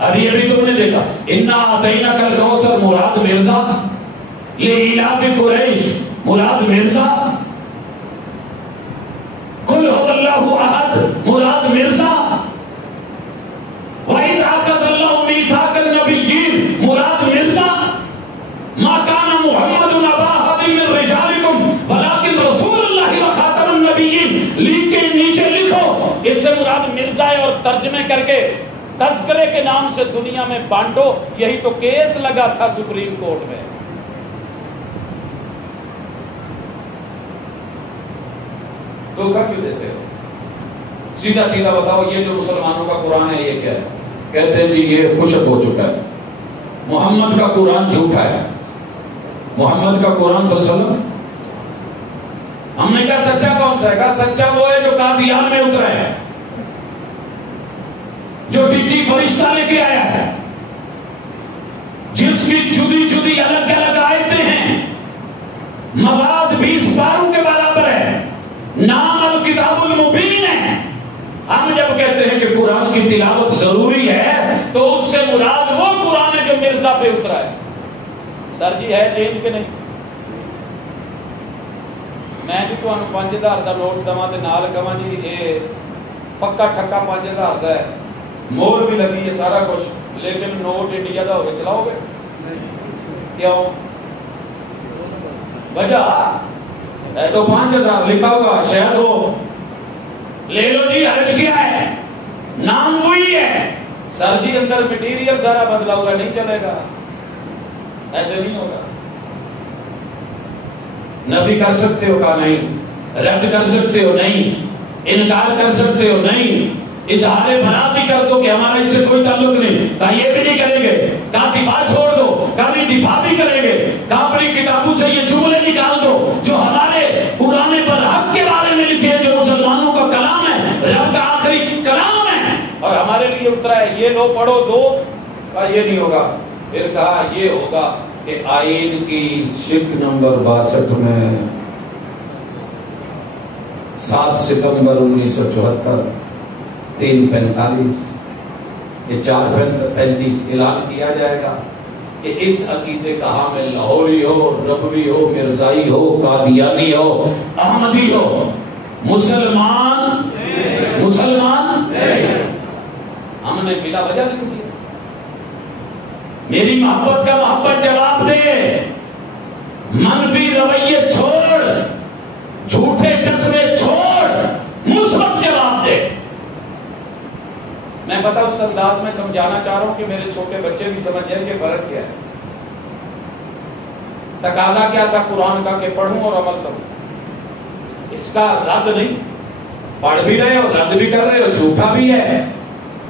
ابھی تم نے دیکھا انا اعطیناک الکوثر مراد مرزا, لإیلاف قریش مراد مرزا, قل هو اللہ احد مراد مرزا, وَإِذْ أَخَذَ اللَّهُ مِيثَاقَ النَّبِيِّينَ مراد مرزا. ما كان محمد أبا أحد من رجالكم ولكن رسول الله وخاتم النبيين. لکھ کے نیچے لکھو اس سے مراد مرزا ہے, اور ترجمے کر کے تذکرے کے نام سے دنیا میں بانٹو. یہی تو کیس لگا تھا سپریم کورٹ میں. دھوکہ کیوں دیتے ہو؟ سیدھا سیدھا بتاؤ یہ جو مسلمانوں کا قرآن ہے یہ کیا ہے؟ کہتے ہیں جی یہ خشک ہو چکا ہے, محمد کا قرآن جھوٹا ہے. محمد کا قرآن صلی اللہ علیہ وسلم. ہم نے کہا سچا کون سا ہے؟ کہا سچا وہ ہے جو قادیان میں اترا ہے, جو ٹیچی فرشتہ لے کے آیا ہے, جس کی جدی جدی الگ الگ آیتیں ہیں, مواد 20 پاروں کے برابر ہے, نام الکتاب المبین ہے. ہم جب کہتے ہیں کہ قرآن کی تلاوت ضروری ہے تو اس سے مراد وہ قرآن ہے جو مرزا پہ اترا ہے. سر جی ہے چینج کہ نہیں؟ میں جی تمہیں 5000 کا نوٹ دوا تے نال کہاں جی یہ پکا ٹھکا 5000 کا ہے, مور بھی لگی ہے سارا کچھ, لیکن نوٹ انڈیا کا ہوگا چلاؤ گے کیوں؟ وجہ ہے تو 5000 لکھا ہوا شاید ہو, لے لو جی حرج کیا ہے, نام وہی ہے. سر جی اندر مٹیریل سارا بدلا ہوگا, نہیں چلے گا, ایسے نہیں ہوگا. نفی کر سکتے ہو کہا نہیں, رد کر سکتے ہو نہیں, انکار کر سکتے ہو؟ نہیں. اظہار برات کر دو کہ ہمارا اس سے کوئی تعلق نہیں. کہا یہ بھی نہیں کریں گے. کہا دفاع چھوڑ دو. کہا نہیں دفاع بھی کریں گے. کہا اپنی کتابوں سے یہ جملے نکال دو جو ہمارے قرآن پر حق کے بارے میں لکھے ہیں، جو مسلمانوں کا کلام ہے، رب کا آخری کلام ہے اور ہمارے لیے اترا ہے، یہ لو پڑھو دو. کہا یہ نہیں ہوگا. پھر کہا یہ ہوگا کہ آئین کی شق نمبر 62 میں 7 ستمبر 1974 3:45 یہ 4:35 اعلان کیا جائے گا کہ اس عقیدے کا حامل لاہوری ہو، ربوی ہو، مرزائی ہو، قادیانی ہو، احمدی ہو، مسلمان ہم نے بلا وجہ لکھ دیا. میری محبت کا محبت جواب دے، منفی رویے چھوڑ، جھوٹے قصبے چھوڑ، مثبت جواب دے. میں پتا اس انداز میں سمجھانا چاہ رہا ہوں کہ میرے چھوٹے بچے بھی سمجھ جائیں کہ فرق کیا ہے. تقاضا کیا تھا قرآن کا کہ پڑھوں اور عمل کروں. اس کا رد نہیں، پڑھ بھی رہے ہو، رد بھی کر رہے ہو، جھوٹا بھی ہے،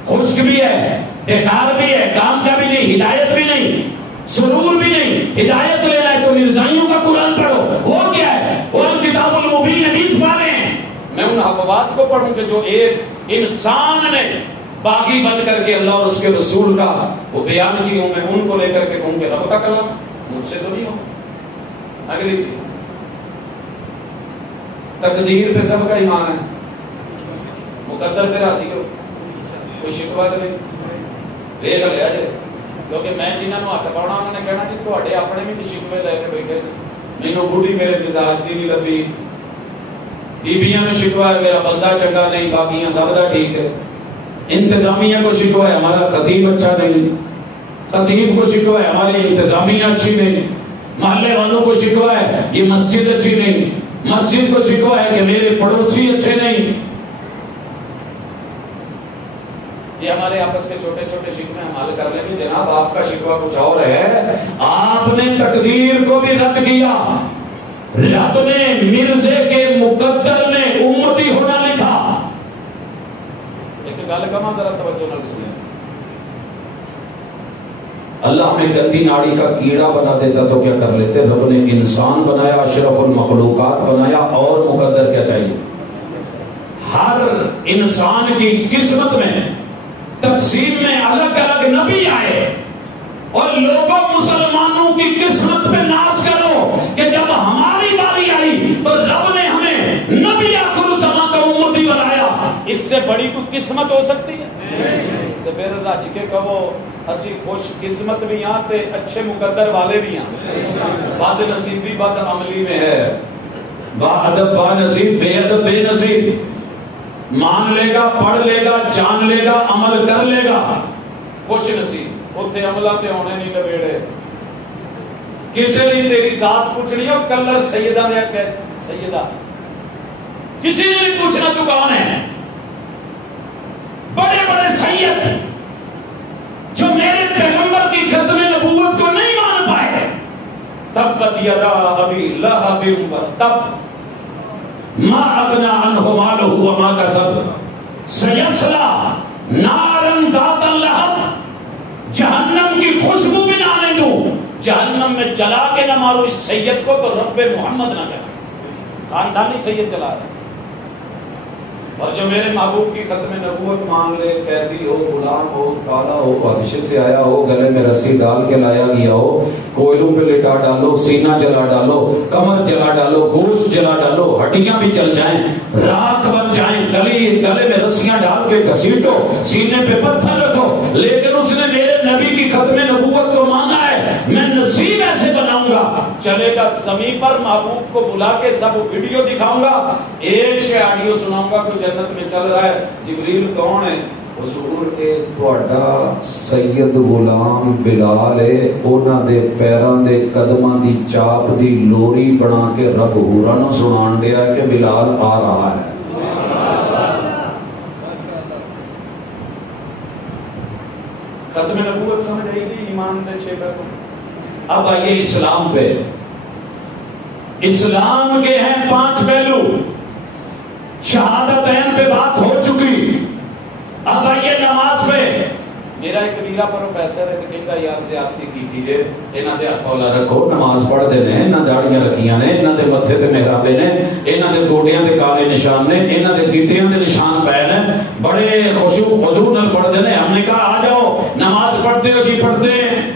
خشک بھی ہے، بیکار بھی ہے، کام کا بھی نہیں، ہدایت بھی نہیں، سرور بھی نہیں. ہدایت لینا ہے تو مرزائیوں کا قرآن پڑھو. وہ کیا ہے؟ وہ کتاب المبین 20 پارے ہیں. میں ان افوات کو پڑھوں کہ جو ایک انسان نے باغی بن کر کے اللہ اور اس کے رسول کا وہ بیان کی ہوں، میں ان کو لے کر کے کہوں کہ رب کا کلام مجھ سے تو نہیں ہو. اگلی چیز تقدیر پہ سب کا ایمان ہے. مقدر پہ راضی ہو، کوئی شکوہ تو نہیں. لے گا لیا جائے کیونکہ میں جنہوں نے ہاتھ پاؤنا انہوں نے کہنا جی تھوڑے اپنے بھی شکوے لے کے بیٹھے. مینوں بوڑھی میرے مزاج دی نہیں لبھی، بیبیاں میں شکوہ ہے میرا بندہ چنگا نہیں، باقیاں سب دا ٹھیک ہے. انتظامیہ کو شکوہ ہے ہمارا خطیب اچھا نہیں، خطیب کو شکوہ ہے ہماری انتظامیہ اچھی نہیں، محلے والوں کو شکوہ ہے یہ مسجد اچھی نہیں، مسجد کو شکوہ ہے کہ میرے پڑوسی اچھے نہیں. یہ ہمارے آپس کے چھوٹے چھوٹے شکوے ہم حل کر لیں گے. جناب آپ کا شکوہ کچھ اور ہے. آپ نے تقدیر کو بھی رد کیا. رب نے مرزے کے مقدر میں امتی ہونا لکھا. ایک گل کما ذرا توجہ نال سنیں. اللہ نے گندی ناڑی کا کیڑا بنا دیتا تو کیا کر لیتے؟ رب نے انسان بنایا، اشرف المخلوقات بنایا، اور مقدر کیا چاہیے؟ ہر انسان کی قسمت میں تقسیم میں الگ الگ نبی آئے اور لوگوں مسلمانوں کی قسمت پہ ناز کرو کہ جب ہماری باری آئی تو رب نے ہمیں نبی آخر الزمان کا امتی بنایا. اس سے بڑی کوئی قسمت ہو سکتی ہے؟ تو پھر رضا جی کے کہو اسی خوش قسمت بھی ہاں تے اچھے مقدر والے بھی ہاں. بد نصیبی بد عملی میں ہے، با ادب با نصیب، بے ادب بے نصیب. مان لے گا، پڑھ لے گا، جان لے گا، عمل کر لے گا، خوش نصیب. اتنے عملہ تے ہونے نہیں نبیڑے. کسی نے تیری ذات پوچھنی ہو کلر سیدہ نے کہ سیدہ، کسی نے نہیں پوچھنا تو کون ہے. بڑے بڑے سید جو میرے پیغمبر کی ختم نبوت کو نہیں مان پائے، تبت یدا ابی لہب وتب ما اغنى عنه ماله وما كسب سيصلى نارا ذات لهب. جہنم کی خوشبو بھی نہ آنے دوں، جہنم میں جلا کے نہ مارو اس سید کو تو رب محمد نہ کہنا. خاندانی سید چلا رہا ہے. اور جو میرے محبوب کی ختم نبوت مان لے، قیدی ہو، غلام ہو، کالا ہو، حبشے سے آیا ہو، گلے میں رسی ڈال کے لایا گیا ہو، کوئلوں پہ لٹا ڈالو، سینہ جلا ڈالو، کمر جلا ڈالو، گوشت جلا ڈالو، ہڈیاں بھی جل جائیں، راکھ بن جائیں، گلے میں رسیاں ڈال کے گھسیٹو، سینے پہ پتھر رکھو، لیکن اس نے میرے نبی کی ختم نبوت کو مانا ہے، میں نصیب ایسے بناؤں گا. چلے گا زمین پر محبوب کو بلا کے سب ویڈیو دکھاؤں گا، ایک سے آڈیو سناؤں گا کہ جنت میں چل رہا ہے. جبریل کون ہے؟ حضور کے تہاڈا سید غلام بلال ہے. انہاں دے پیراں دے قدماں دی چاپ دی لوری بنا کے رب ہوراں نوں سنان دیا ہے کہ بلال آ رہا ہے. ختم نبوت سمجھ رہی تھی ایمان دے چھے پہلو. اب آئیے اسلام پہ. اسلام کے ہیں 5 پہلو. شہادتین پہ بات ہو چکی، اب آئیے نماز پہ۔ میرا ایک کبیرہ پروفیسر ہے کہ کہتا یار زیادتی کی تیجے انہاں دے ہاتھ اولا رکھو، نماز پڑھ دے نے، انہاں داڑیاں رکھیاں نے، انہاں دے متھے تے محرابے نے، انہاں دے گوڑیاں دے کالے نشان نے، انہاں دے گٹیاں دے نشان پے نے، بڑے خشوع خضوع نال پڑھ دے نے۔ ہم نے کہا آ جاؤ نماز پڑھتے ہو؟ جی پڑھتے ہیں۔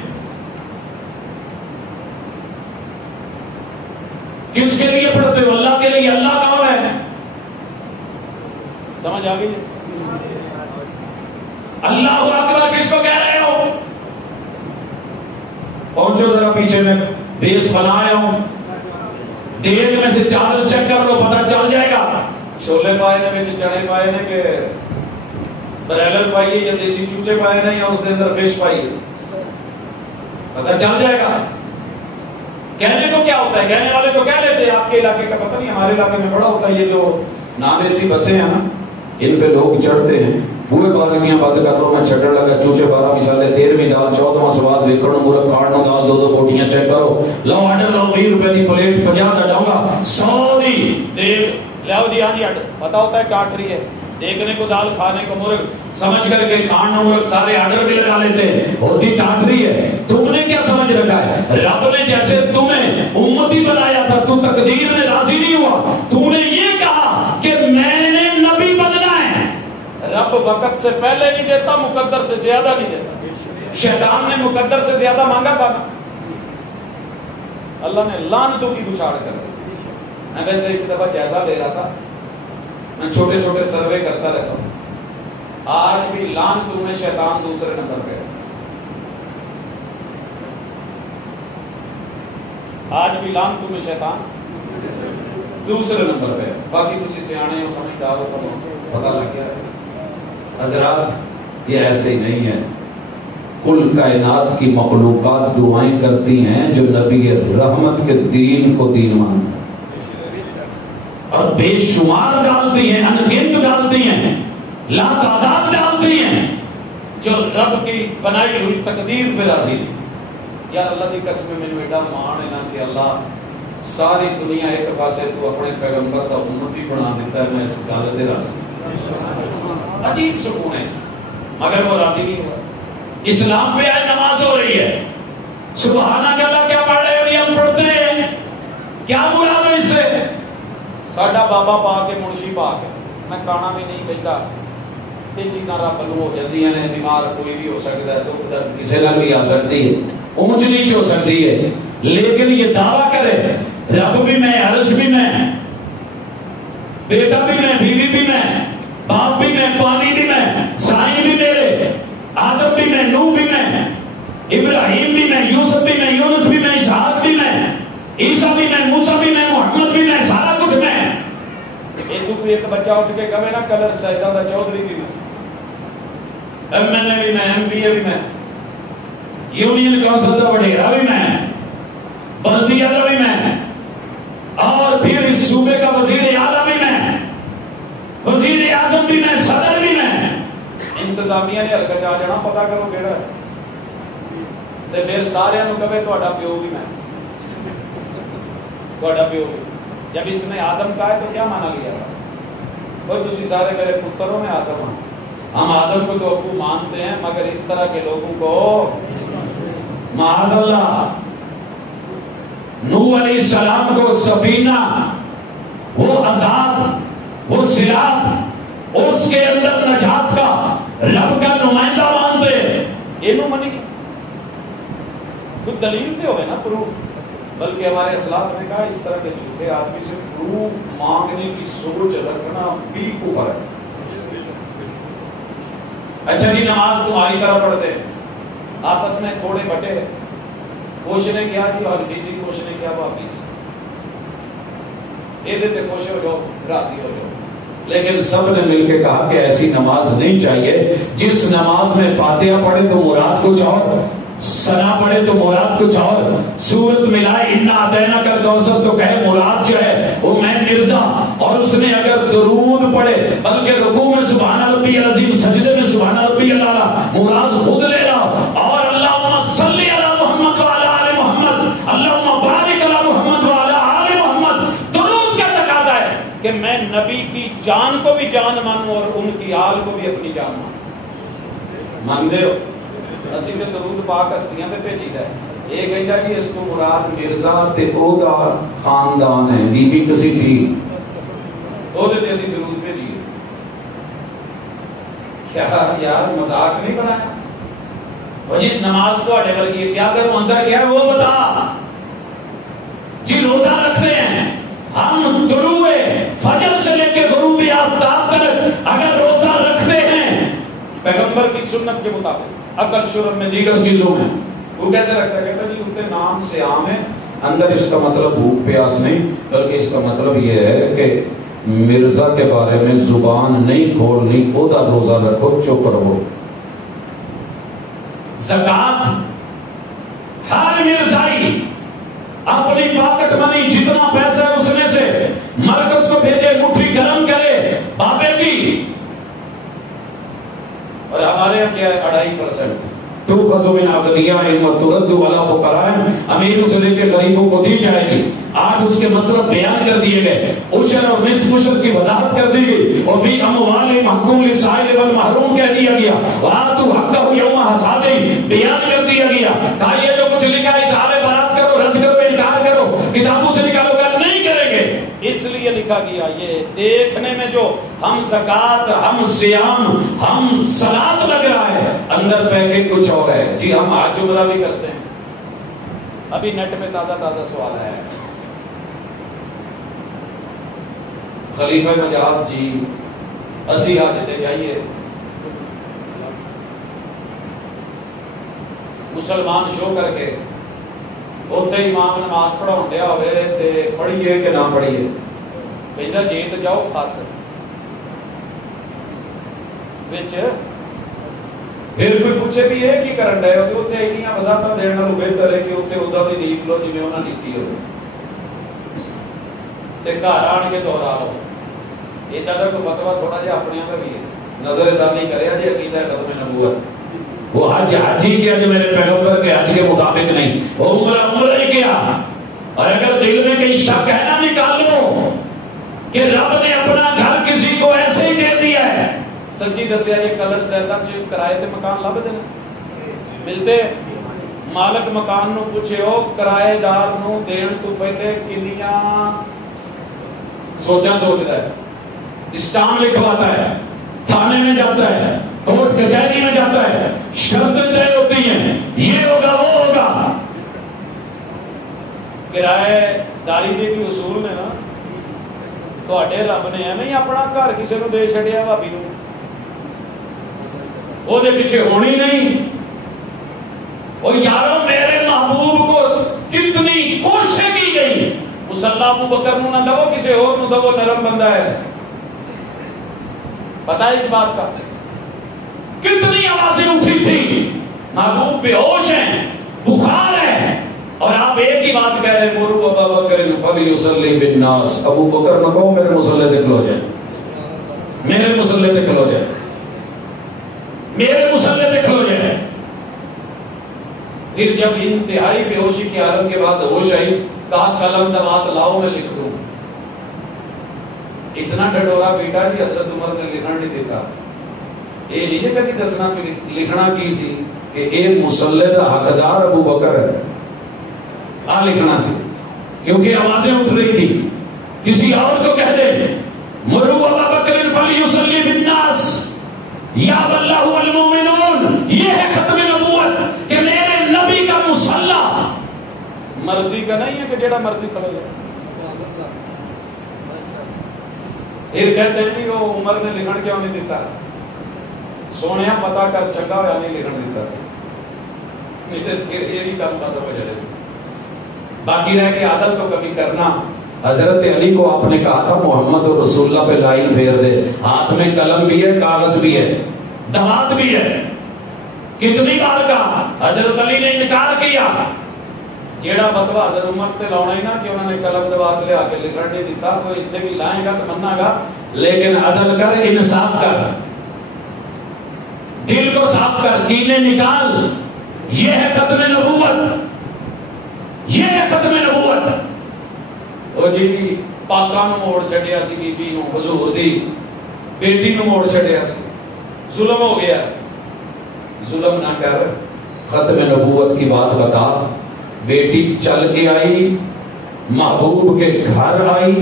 کس کے لیے پڑھتے ہو؟ اللہ کے لیے۔ اللہ کون ہے؟ سمجھ آ گئی؟ اللہ اکبر کس کو کہہ رہے ہو؟ پہنچو ذرا پیچھے میں بیس بنایا ہوں، دیگ میں سے چاول چیک کر لو، پتہ چل جائے گا۔ چھولے پائے نے، وچ چنے پائے نے کہ برائلر پائیے یا دیسی چوچے پائے نے یا اس کے اندر فش پائیے، پتہ چل جائے گا۔ کہنے کو کیا ہوتا ہے؟ کہنے والے تو کہہ لیتے ہیں، آپ کے علاقے کا پتہ نہیں، ہمارے علاقے میں بڑا ہوتا ہے۔ یہ جو نان اے سی بسیں ہیں نا، ان پہ لوگ چڑھتے ہیں، بوئے 12ویں بند کر لو، میں چھٹن لگا چوچے 12 مثالے 13ویں دال 14واں سواد ویکھن مرغ کھاڑنو دال 2 بوٹیاں چیک کرو، لو آرڈر لو 20 روپے دی پلیٹ 50 دا ڈونگا 100 دی دیو لاؤ جی۔ ہاں جی آرڈر پتا ہوتا ہے کاٹ رہی ہے، دیکھنے کو دال کھانے کو مرغ، سمجھ کر کے کھانا مرغ سارے آرڈر بھی لگا لیتے ہیں، ہوتی ٹاٹ رہی ہے۔ تم نے کیا سمجھ رکھا ہے؟ رب نے جیسے تمہیں امتی بنایا تھا، تو تقدیر میں راضی نہیں ہوا، تو نے یہ کہا کہ میں نے نبی بننا ہے۔ رب وقت سے پہلے نہیں دیتا، مقدر سے زیادہ نہیں دیتا۔ شیطان نے مقدر سے زیادہ مانگا تھا، اللہ نے لعنتوں کی بچھاڑ کر دی۔ میں ویسے ایک دفعہ جائزہ لے رہا تھا، میں چھوٹے چھوٹے سروے کرتا رہتا ہوں، آج بھی لعنتوں میں شیطان دوسرے نمبر پہ ہے، آج بھی لعنتوں میں شیطان دوسرے نمبر پہ ہے۔ باقی تسی سیانے ہو، سمجھدار ہو، پتہ لگ گیا۔ حضرات یہ ایسے ہی نہیں ہے، کل کائنات کی مخلوقات دعائیں کرتی ہیں جو نبی رحمت کے دین کو دین مانتا ہے، اور بے شمار ڈالتی ہیں، انگنت ڈالتی ہیں، لا تعداد ڈالتی ہیں، جو رب کی بنائی ہوئی تقدیر پہ راضی ہے۔ یار اللہ دی قسم میں ایڈا مان ہے نا کہ اللہ ساری دنیا ایک پاسے تو اپنے پیغمبر کا امتی بنا دیتا ہے، میں اس گل تے راضی ہوں۔ عجیب سکون ہے اس میں، مگر وہ راضی نہیں ہوا۔ اسلام پہ آج نماز ہو رہی ہے، سبحان اللہ کیا پڑھ رہے ہو؟ ہم پڑھتے ہیں، کیا مراد ہے اس سے؟ ساڈا بابا پاک ہے، منشی پاک ہے، میں کانا بھی نہیں کہتا، یہ چیزاں رب نوں ہو جاندیاں نے، بیمار کوئی بھی ہو سکتا ہے، دکھ درد کسی نال بھی آ سکتی ہے، اونچ نیچ ہو سکتی ہے، لیکن یہ دعویٰ کرے رب بھی میں، عرش بھی میں، بیٹا بھی میں، بیوی بھی میں، باپ بھی میں، پانی بھی میں، سائن بھی میرے، آدم بھی میں، نوح بھی میں، ابراہیم بھی میں، یوسف بھی میں، یونس بھی میں، اسحاق بھی میں، عیسیٰ بھی میں، موسیٰ بھی میں، محمد بھی میں، سارا کچھ میں۔ ایک بچہ اٹھ کے کہے نا کلر شہزادہ چودھری بھی میں، MNA بھی میں، MBA بھی میں، یونین کونسل کا وڈیرا بھی میں، بلدیہ کا بھی میں، اور پھر اس صوبے کا وزیر اعلیٰ بھی میں، وزیر اعظم بھی میں، صدر بھی میں۔ انتظامیہ نے ہلکا چاہ جانا پتا کرو کیڑا ہے، تے پھر سارے نو کہے تہاڈا پیو بھی میں، تہاڈا پیو بھی۔ جب اس نے آدم کہا ہے تو کیا مانا لیا تھا؟ کوئی تسی سارے میرے پتروں میں آدم ہیں، ہم آدم کو تو ابو مانتے ہیں، مگر اس طرح کے لوگوں کو معاذ اللہ۔ نوح علیہ السلام کو سفینہ، وہ عذاب، وہ سراط، اس کے اندر نجات کا رب کا نمائندہ مانتے، اینو منی کی کچھ دلیل تے ہوئے نا، پروف، بلکہ ہمارے اسلاف نے کہا اس طرح کے جھوٹے آدمی سے پروف مانگنے کی سوچ رکھنا بھی کفر ہے۔ اچھا جی نماز تمہاری طرح پڑھتے ہیں، آپس میں تھوڑے بٹے، کوش نے کیا جی حنفی سی، کوش نے کیا وہابی سی، یہ دیتے خوش ہو جاؤ، راضی ہو جاؤ، لیکن سب نے مل کے کہا کہ ایسی نماز نہیں چاہیے جس نماز میں فاتحہ پڑھے تو مراد کچھ اور، ثنا پڑھے تو مراد کچھ اور، سورت ملائے انا اعطیناک کا کوثر تو کہے مراد جو ہے وہ میں مرزا، اور اس نے اگر درود پڑھے بلکہ رکوع میں سبحان ربی العظیم، سجدے میں سبحان ربی الاعلیٰ، مراد خود لے رہا، اور اللہم صلی علی محمد وعلی آل محمد، اللہم بارک علی محمد وعلی آل محمد، درود کا تقاضا ہے کہ میں نبی کی جان کو بھی جان مانوں اور ان کی آل کو بھی اپنی جان مانوں. مانتے ہو؟ اسی تے درود پاک ہستیاں تے بھیجی دا ہے. یہ کہندا جی اس کو مراد مرزا تے او دا خاندان ہے، بی بی کسی بھی او دے تے اسی درود بھیجی. کیا یار مذاق نہیں بنایا؟ وہ جی نماز تو اڑے ورگی ہے، کیا کروں اندر کیا ہے وہ بتا. جی روزہ رکھتے ہیں ہم طلوع فجر سے لے کے غروب آفتاب تک اگر روزہ رکھتے ہیں پیغمبر کی سنت کے مطابق عقل شرب میں دیگر چیزوں میں، وہ کیسے رکھتا ہے؟ کہتا جی ان کے نام صیام ہے، اندر اس کا مطلب بھوک پیاس نہیں، بلکہ اس کا مطلب یہ ہے کہ مرزا کے بارے میں زبان نہیں کھولنی، اودا روزہ رکھو، چپ رہو. زکات ہر مرزائی اپنی پاکٹ منی جتنا پیسہ ہے اس میں سے مرکز کو بھیجے، مٹھی گرم کرے بابے کی. اور ہمارے یہاں کیا ہے 2.5% تُؤْخَذُ مِنْ أَغْنِيَائِهِمْ وَتُرَدُّ عَلَىٰ فُقَرَائِهِمْ، امیر سے لے کے غریبوں کو دی جائے گی. آج اس کے مصرف بیان کر دیے گئے، عشر اور نصف عشر کی وضاحت کر دی گئی، اور فی اموالہم حق للسائل والمحروم کہہ دیا گیا، وآتوا حقہ یوم حصادہ بیان کر دیا گیا. کہا یہ جو کچھ لکھا ہے اظہار برات کرو، رد کرو، انکار کرو، کتابوں سے نکالو گا، نہیں کریں گے. اس لیے لکھا گیا یہ دیکھنے میں جو ہم زکات، ہم صیام، ہم صلاۃ لگ رہا ہے، اندر پیکنگ کچھ اور ہے. جی ہم حج عمرہ بھی کرتے ہیں. ابھی نیٹ میں تازہ سوال ہے، خلیفہ مجاز جی اسی حج تے جائیے، مسلمان شو کر کے اوتھے امام نماز پڑھاؤن ڈیا ہوئے تے پڑھیے کہ نہ پڑھیے، کہندا جیت جاؤ خاص وچ. پھر کوئی پوچھے بھی یہ کی کرن ڈے ہو کہ اوتھے اینیاں وضاحتاں دین نالوں بہتر ہے کہ اوتھے ادا دی نیت لو جویں انہاں نیتی ہو تے گھر آن کے دہراؤ. ادا دا کوئی فتوا تھوڑا جہا اپنے کا بھی ہے، نظر ثانی کرے جی عقیدہ ختم نبوت. وہ حج ہی کیا جو میرے پیغمبر کے حج کے مطابق نہیں، وہ عمرہ ہی کیا. اور اگر دل میں کہیں شک ہے نا نکال لو کہ رب نے اپنا گھر کسی کو ایسے ہی دے دیا ہے. سچی دسیا یہ کلر سیدا چ کرائے تے مکان لب دے ملتے. مالک مکان نو پوچھو کرائے دار نو دین تو پہلے کنیاں سوچتا ہے، اسٹام لکھواتا ہے، تھانے میں جاتا ہے، کورٹ کچہری میں جاتا ہے، شرطیں طے ہوتی ہیں، یہ ہوگا وہ ہوگا. کرائے داری دے بھی اصول نے نا، تواڈے رب نے نہیں اپنا گھر کسی نو دے چھڑیا بھابی نو، وہ دے پیچھے ہونی نہیں. اور یارو میرے محبوب کو کتنی کوششیں کی گئی، مصلا ابو بکر نو نہ دو، کسی اور نو دو، نرم بندہ ہے. پتا ہے اس بات کا؟ کتنی آوازیں اٹھی تھی، محبوب بے ہوش ہیں، بخار ہے، اور آپ ایک ہی بات کہہ رہے ہیں، مروا ابا بکر فلیصلی بالناس. ابو بکر نہ کہو میرے مصلے تے کھلو جائے، میرے مصلے تے کھلو جائے، میرے مصلے تے کھلو جائے. پھر جب انتہائی بے ہوشی کے عالم کے بعد ہوش آئی، کہا قلم دبات لاؤ میں لکھ دوں. اتنا ڈھڈورا پیٹا کہ حضرت عمر نے لکھنا نہیں دیتا. یہ نہیں کدی دسنا لکھنا کی سی کہ اے مصلی دا حقدار ابو بکر ہے، آ لکھنا سی، کیونکہ آوازیں اٹھ رہی تھی. کسی اور کو کہہ دے مروا ابا بکر فلیصلی بالناس یا اللہ والمؤمنون، یہ ہے ختم نبوت کہ میرے نبی کا مصلی مرضی کا نہیں ہے کہ جیڑا مرضی کرے. پھر کہتے ہیں کہ وہ عمر نے لکھن کیوں نہیں دیتا، سونیا پتا کر چنگا ہوا نہیں لکھن دیتا، یہ بھی کام پتا ہو جڑے سے. باقی رہ کے عادت تو کبھی کرنا. حضرت علی کو آپ نے کہا تھا محمد اور رسول اللہ پہ لائن پھیر دے، ہاتھ میں قلم بھی ہے، کاغذ بھی ہے، دوات بھی ہے. کتنی بار کہا، حضرت علی نے انکار کیا. جیڑا فتوا حضرت عمر تے لاؤنا ہی نا کہ انہوں نے قلم دوات لے آ کے لکھن نہیں دیتا، کوئی اتنے بھی لائے گا تو مننا گا، لیکن عدل کر، انصاف کر، دل کو صاف کر، کینے نکال. یہ ہے ختم نبوت، یہ ہے ختم نبوت. او جی پاکاں نو موڑ چھڈیا سی، بی بی نو حضور دی بیٹی نو موڑ چھڈیا سی، ظلم ہو گیا. ظلم نہ کر، ختم نبوت کی بات بتا. بیٹی چل کے آئی، محبوب کے گھر آئی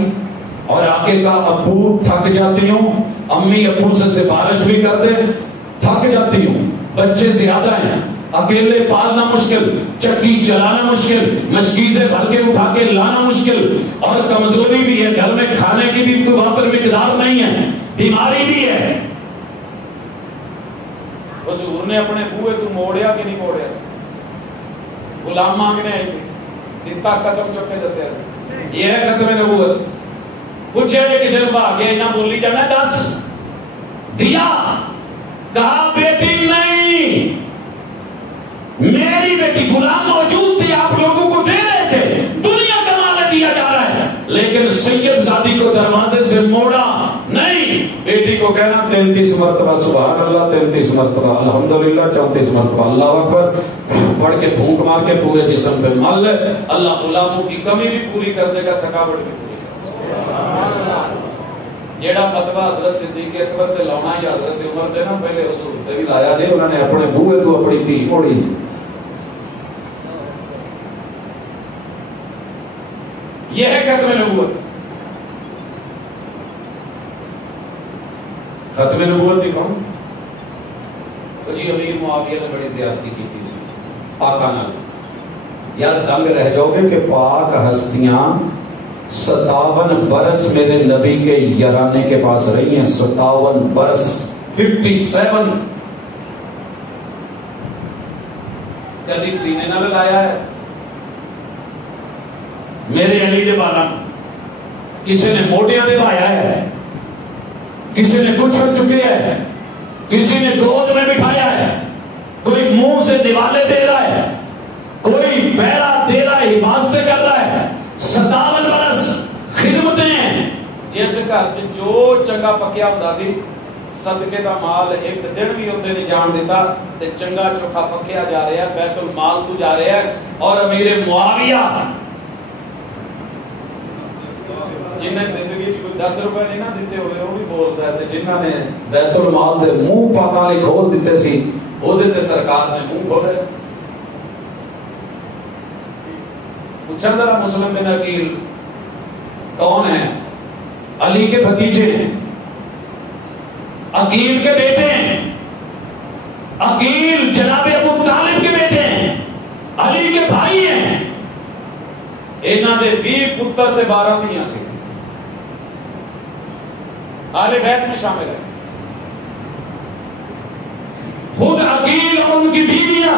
اور آ کے کہا ابو تھک جاتی ہوں، امی ابو سے سفارش بھی کر دے، تھک جاتی ہوں، بچے زیادہ ہیں، اکیلے پالنا مشکل، چکی چلانا مشکل، مشکیزیں بھر کے اٹھا کے لانا مشکل، اور کمزوری بھی ہے، گھر میں کھانے کی بھی کوئی وافر مقدار نہیں ہے، بیماری بھی ہے. حضور نے اپنے بوئے تو موڑیا کہ نہیں موڑیا؟ غلام مانگنے آئی تھی، دتا قسم چک کے دسیا. یہ ہے ختم نبوت. پوچھے کسی نے بھاگے نہ بولی جانا، دس دیا، کہا بیٹی نہیں، میری بیٹی. غلام موجود تھی، آپ لوگوں کو دے رہے تھے، دنیا کا مال دیا جا رہا ہے، لیکن سید زادی کو دروازے سے موڑا نہیں. بیٹی کو کہنا 33 مرتبہ سبحان اللہ، 33 مرتبہ الحمدللہ، 34 مرتبہ اللہ اکبر پڑھ کے پھونک مار کے پورے جسم پہ مل. اللہ غلاموں کی کمی بھی پوری کر دے گا، تھکاوٹ بھی پوری کر دے گا. جیڑا فتویٰ حضرت صدیق اکبر تے لاؤنا یا حضرت عمر دے نا پہلے حضور تے بھی لایا جے، انہوں نے اپنے بوئے تو اپنی تھی موڑی سی. یہ ہے ختم نبوت. ختم نبوت دکھاؤں تو جی امیر معاویہ نے بڑی زیادتی کی تھی پاکاں نال. یار دنگ رہ جاؤ گے کہ پاک ہستیاں 57 برس میرے نبی کے یارانے کے پاس رہی ہیں. 57 برس، 57. کدی سینے نہ لگایا ہے میرے علی دے بالا، کسی نے موٹیاں دے بایا ہے، کسی نے کچھڑ چکے ہے، کسی نے گود میں بٹھایا ہے، کوئی منہ سے دیوالے دے رہا ہے، کوئی پیرا دے رہا ہے، حفاظتیں کر رہا ہے. 57 برس خدمتیں ہیں. جس گھر جو چنگا پکیا ہوندا سی، صدقے دا مال ایک دن بھی ہوتے نہیں جان دیتا، تے چنگا چوکھا پکیا جا رہا ہے، بیت المال تو جا رہا ہے. اور امیر معاویہ جنہیں زندگی کوئی 10 روپے نہیں نہ دیتے ہوئے وہ بھی بولتا ہے، جنہوں نے بیت المال دے منہ پاکاں لے کھول دیتے سی، وہ دیتے سرکار نے منہ کھولے. پوچھا ذرا مسلم بن عقیل کون ہے؟ علی کے بھتیجے ہیں، عقیل کے بیٹے ہیں. عقیل جناب ابو طالب کے بیٹے ہیں، علی کے بھائی ہیں. انہاں دے 20 پتر تے 12 دھیاں سی، آل بیت میں شامل ہے. خود عقیل اور ان کی بیویاں.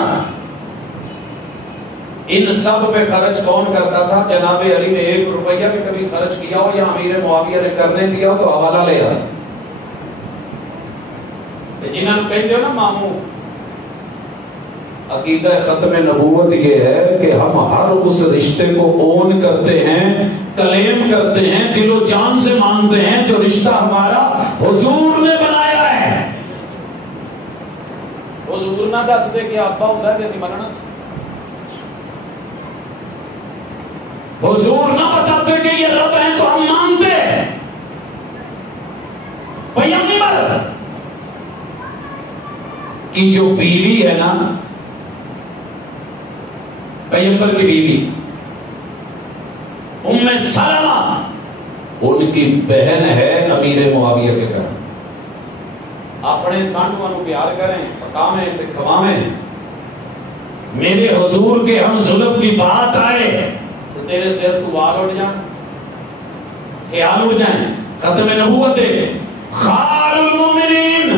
ان سب پہ خرچ کون کرتا تھا؟ جناب علی نے 1 روپیہ بھی کبھی خرچ کیا ہو یا امیر معاویہ نے کرنے دیا ہو تو حوالہ لے آئے. جنہوں نے کہتے ہو نا ماموں، عقیدہ ختم نبوت یہ ہے کہ ہم ہر اس رشتے کو اون کرتے ہیں، کلیم کرتے ہیں، دل و جان سے مانتے ہیں جو رشتہ ہمارا حضور نے بنایا ہے. حضور نہ دس دے کہ ابا ہوتا ہے جیسی مننا، حضور نہ بتاتے کہ یہ رب ہے تو ہم مانتے. پیغمبر کی جو بیوی ہے نا، پیغمبر کی بیوی ام سلمہ، ان کی بہن ہے امیر معاویہ کے گھر. اپنے سانڈواں کو پیار کریں، پکاویں تے کھواویں. میرے حضور کے ہم زلف کی بات آئے تو تیرے سر تو وال اٹھ جائیں، خیال اٹھ جائیں. ختم نبوت ہے. خال المومنین،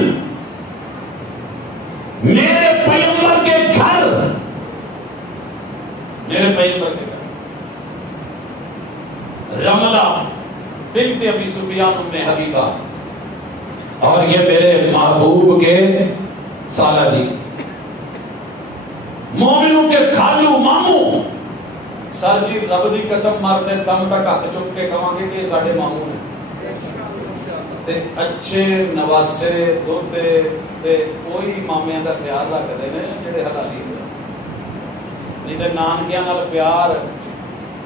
میرے پیغمبر کے گھر، میرے پیغمبر کے گھر. رملہ بنت ابی سفیان ام حبیبہ، اور یہ میرے محبوب کے سالہ جی، مومنوں کے خالو ماموں. سر جی رب دی قسم مارتے دم تک ہاتھ چک کے کہاں گے کہ یہ ساڈے ماموں نے. تے اچھے نواسے دوتے تے کوئی مامیاں دا خیال رکھدے نے جڑے حلالی ہوئے، نہیں تے نانکیاں نال پیار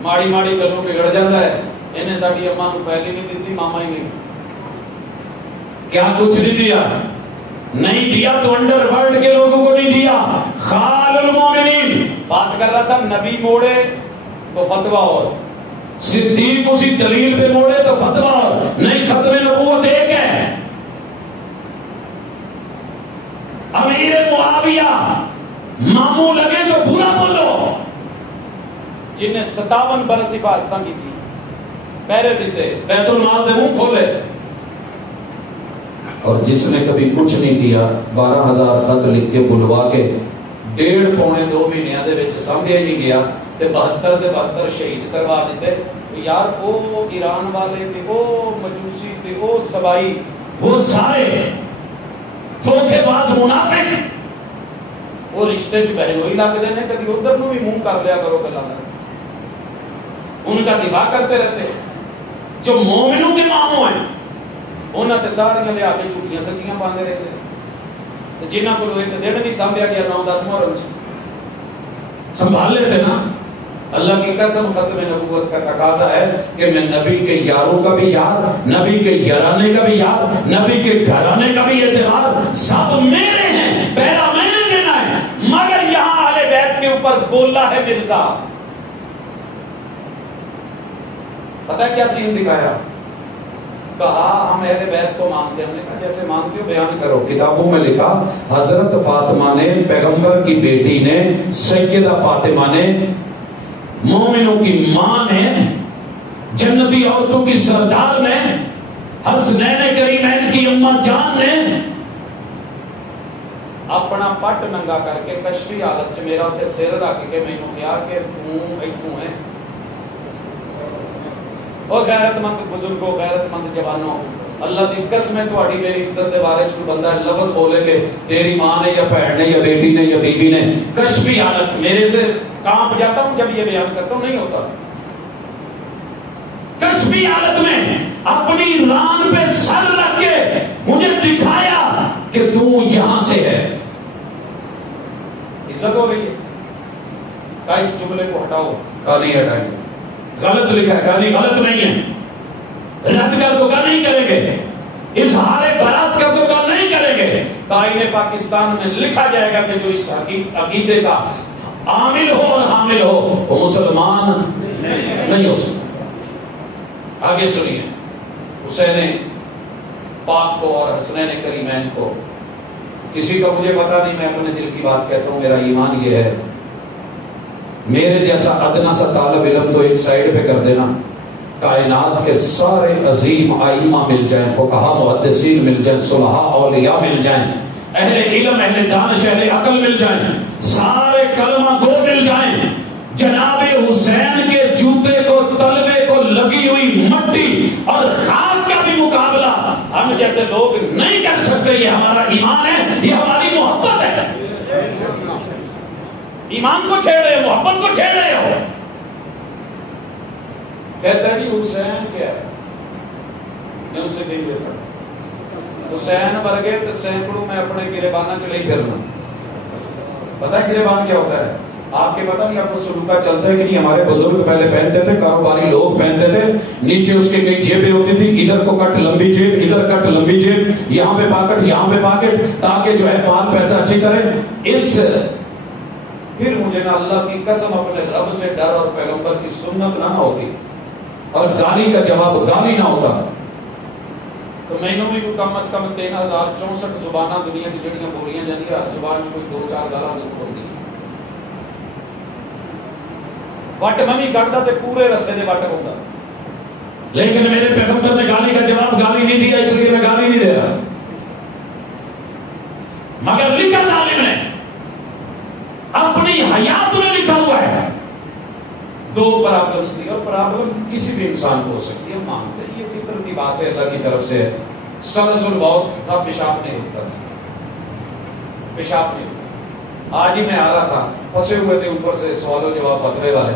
ماڑی ماڑی گلوں بگڑ جاتا ہے. انہیں ساڑی اماں کو پہلے نہیں دیتی، ماما ہی نہیں. کیا کچھ نہیں دیا؟ نہیں دیا تو انڈر ورلڈ کے لوگوں کو نہیں دیا. خال المومنین بات کر رہا تھا، نبی موڑے تو فتویٰ اور، صدیق اسی دلیل پہ موڑے تو فتویٰ اور. نہیں، ختم نبوت ایک ہے. امیر معاویہ ماموں لگے تو برا بولو، جنہیں 57 برس حفاظتہ کی تھی، پہرے دیتے، بیت المال دے منہ کھولے. اور جس نے کبھی کچھ نہیں کیا 12,000 خط لکھ کے بلوا کے 1.5-2 مہینے دے وچ سمجھے نہیں گیا تے 72 دے 72 شہید کروا دیتے. یار وہ ایران والے تے وہ مجوسی تے وہ سبائی، وہ سارے دھوکے باز منافق، وہ رشتے چ بہن ہوئی لگتے ہیں. کبھی ادھر نو بھی منہ کر لیا کرو گلا، ان کا دفاع کرتے رہتے. جو مومنوں کے ماموں ہیں انہوں نے سارے لیا کے چھٹیاں سچیاں پاندے رہتے، جنہ کو ایک دن نہیں سنبھیا گیا 9-10 محرم سنبھال لیتے نا. اللہ کی قسم ختم نبوت کا تقاضا ہے کہ میں نبی کے یاروں کا بھی یار، نبی کے یارانے کا بھی یار، نبی کے گھرانے کا بھی اعتبار، سب میرے ہیں، پہلا میں نے دینا ہے. مگر یہاں اہل بیت کے اوپر بولا ہے مرزا. پتہ کیا سین دکھایا؟ کہا ہم اہل بیت کو مانتے ہیں. ہم نے کہا جیسے مانتے ہو بیان کرو. کتابوں میں لکھا حضرت فاطمہ نے، پیغمبر کی بیٹی نے، سیدہ فاطمہ نے، مومنوں کی ماں نے، جنتی عورتوں کی سردار نے، حسنین کریمین کی اماں جان نے اپنا پٹ ننگا کر کے کشفی حالت چ میرا تے سر رکھ کے مینوں کہا کہ تو ایتھوں ہے. اور غیرت مند بزرگوں، غیرت مند جوانوں، اللہ دی قسم ہے تہاڈی میری عزت دے بارے کوئی بندہ لفظ بولے کہ تیری ماں نے یا بہن نے یا بیٹی نے یا بیوی نے، کشفی حالت میرے سے کانپ جاتا ہوں جب یہ بیان کرتا ہوں. نہیں ہوتا. کشفی حالت میں اپنی ران پہ سر رکھ کے مجھے دکھایا کہ تو یہاں سے ہے. عزت ہو رہی ہے. کہا اس جملے کو ہٹاؤ. کہا نہیں ہٹائیں گے. غلط لکھا ہے. کہا نہیں غلط نہیں ہے. رد کر دو. کہا نہیں کریں گے. اظہار برات کر دو. کہا نہیں کریں گے. قائم پاکستان میں لکھا جائے گا کہ جو اس عقیدے کا عامل ہو اور حامل ہو وہ مسلمان نہیں ہو سکتا. آگے سنیے. حسین پاک کو اور حسنین کریمین کو کسی کا مجھے پتا نہیں، میں اپنے دل کی بات کہتا ہوں. میرا ایمان یہ ہے، میرے جیسا ادنا سا طالب علم تو ایک سائیڈ پہ کر دینا، کائنات کے سارے عظیم آئمہ مل جائیں، فقہا محدثین مل جائیں، صلحاء اولیاء مل جائیں، اہل علم، اہل دانش، اہل عقل مل جائیں، سارے کلمہ گو مل جائیں، جناب حسین کے جوتے کو، تلوے کو لگی ہوئی مٹی اور خاک کا بھی مقابلہ ہم جیسے لوگ نہیں کر سکتے. یہ ہمارا ایمان ہے، یہ ہماری محبت ہے. ایمان کو چھیڑ رہے ہو، محبت کو چھیڑ رہے ہو. کہتا ہے جی حسین کیا ہے، میں اسے کہیں دیتا حسین ورگے تو سینکڑوں میں اپنے گریبانہ چلے ہی پھرنا. پتہ ہے گریبان کیا ہوتا ہے؟ آپ کے پتہ نہیں آپ کو سلوکا چلتا ہے کہ نہیں؟ ہمارے بزرگ پہلے پہنتے تھے، کاروباری لوگ پہنتے تھے، نیچے اس کے کئی جیبیں ہوتی تھی، ادھر کو کٹ لمبی جیب، ادھر کٹ لمبی جیب، یہاں پہ پاکٹ، یہاں پہ پاکٹ، تاکہ جو ہے مال پیسہ اچھی طرح. اس پھر مجھے نہ اللہ کی قسم اپنے رب سے ڈر اور پیغمبر کی سنت نہ ہوتی اور گالی کا جواب گالی نہ ہوتا تو میں نے بھی کم از کم 3064 زباناں دنیا کی جڑیاں بولیاں جاندی، ہر زبان کوئی 2-4 گالاں ضرور ہوندی. وٹ میں بھی کٹدا تے پورے رستے دے وٹ ہوندا، لیکن میرے پیغمبر نے گالی کا جواب گالی نہیں دیا، اس لیے میں گالی نہیں دے رہا. مگر لکھا ظالم نے اپنی حیات میں لکھا ہوا ہے 2 پرابلمز تھی، اور پرابلم کسی بھی انسان کو ہو سکتی ہے، مانتے ہیں یہ فطرتی بات ہے، اللہ کی طرف سے. سلسل بہت تھا، پیشاب نہیں ہوتا تھا، پیشاب نہیں ہوتا. آج ہی میں آ رہا تھا، پھنسے ہوئے تھے اوپر سے سوال و جواب فتوے والے.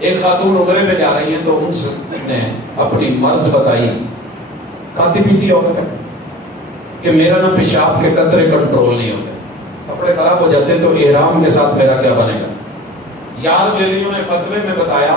ایک خاتون عمرے پہ جا رہی ہیں تو ان نے اپنی مرض بتائی، کھاتی پیتی عورت ہے، کہ میرا نا پیشاب کے قطرے کنٹرول نہیں ہوتے، کپڑے خراب ہو جاتے ہیں، تو احرام کے ساتھ میرا کیا بنے گا. یار بیلیوں نے فتوے میں بتایا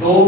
2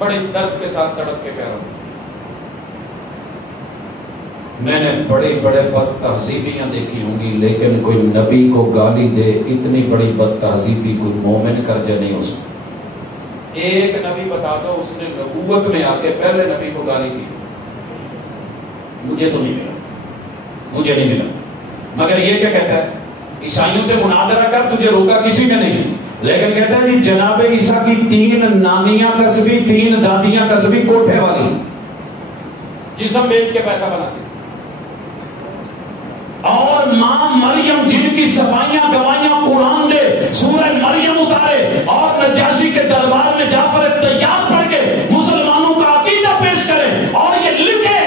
بڑے درد کے ساتھ تڑپ کے کہہ رہا ہوں، میں نے بڑے بڑے بد تہذیبیاں دیکھی ہوں گی، لیکن کوئی نبی کو گالی دے اتنی بڑی بد تہذیبی کوئی مومن کرجے نہیں ہو سکتا۔ ایک نبی بتا دو اس نے نبوت میں آ کے پہلے نبی کو گالی دی، مجھے تو نہیں ملا، مجھے نہیں ملا۔ مگر یہ کیا کہتا ہے، عیسائیوں سے مناظرہ کر، تجھے روکا کسی نے نہیں، لیکن کہتا ہے جی جناب عیسیٰ کی 3 نانیاں کسبی، 3 دادیاں کسبی، کوٹھے والی، جسم بیچ کے پیسہ بناتی، اور ماں مریم جن کی صفائیاں گوائیاں قرآن دے سورہ مریم اتارے اور نجاشی کے دربار میں جعفر طیار پڑھ کے مسلمانوں کا عقیدہ پیش کرے اور یہ لکھے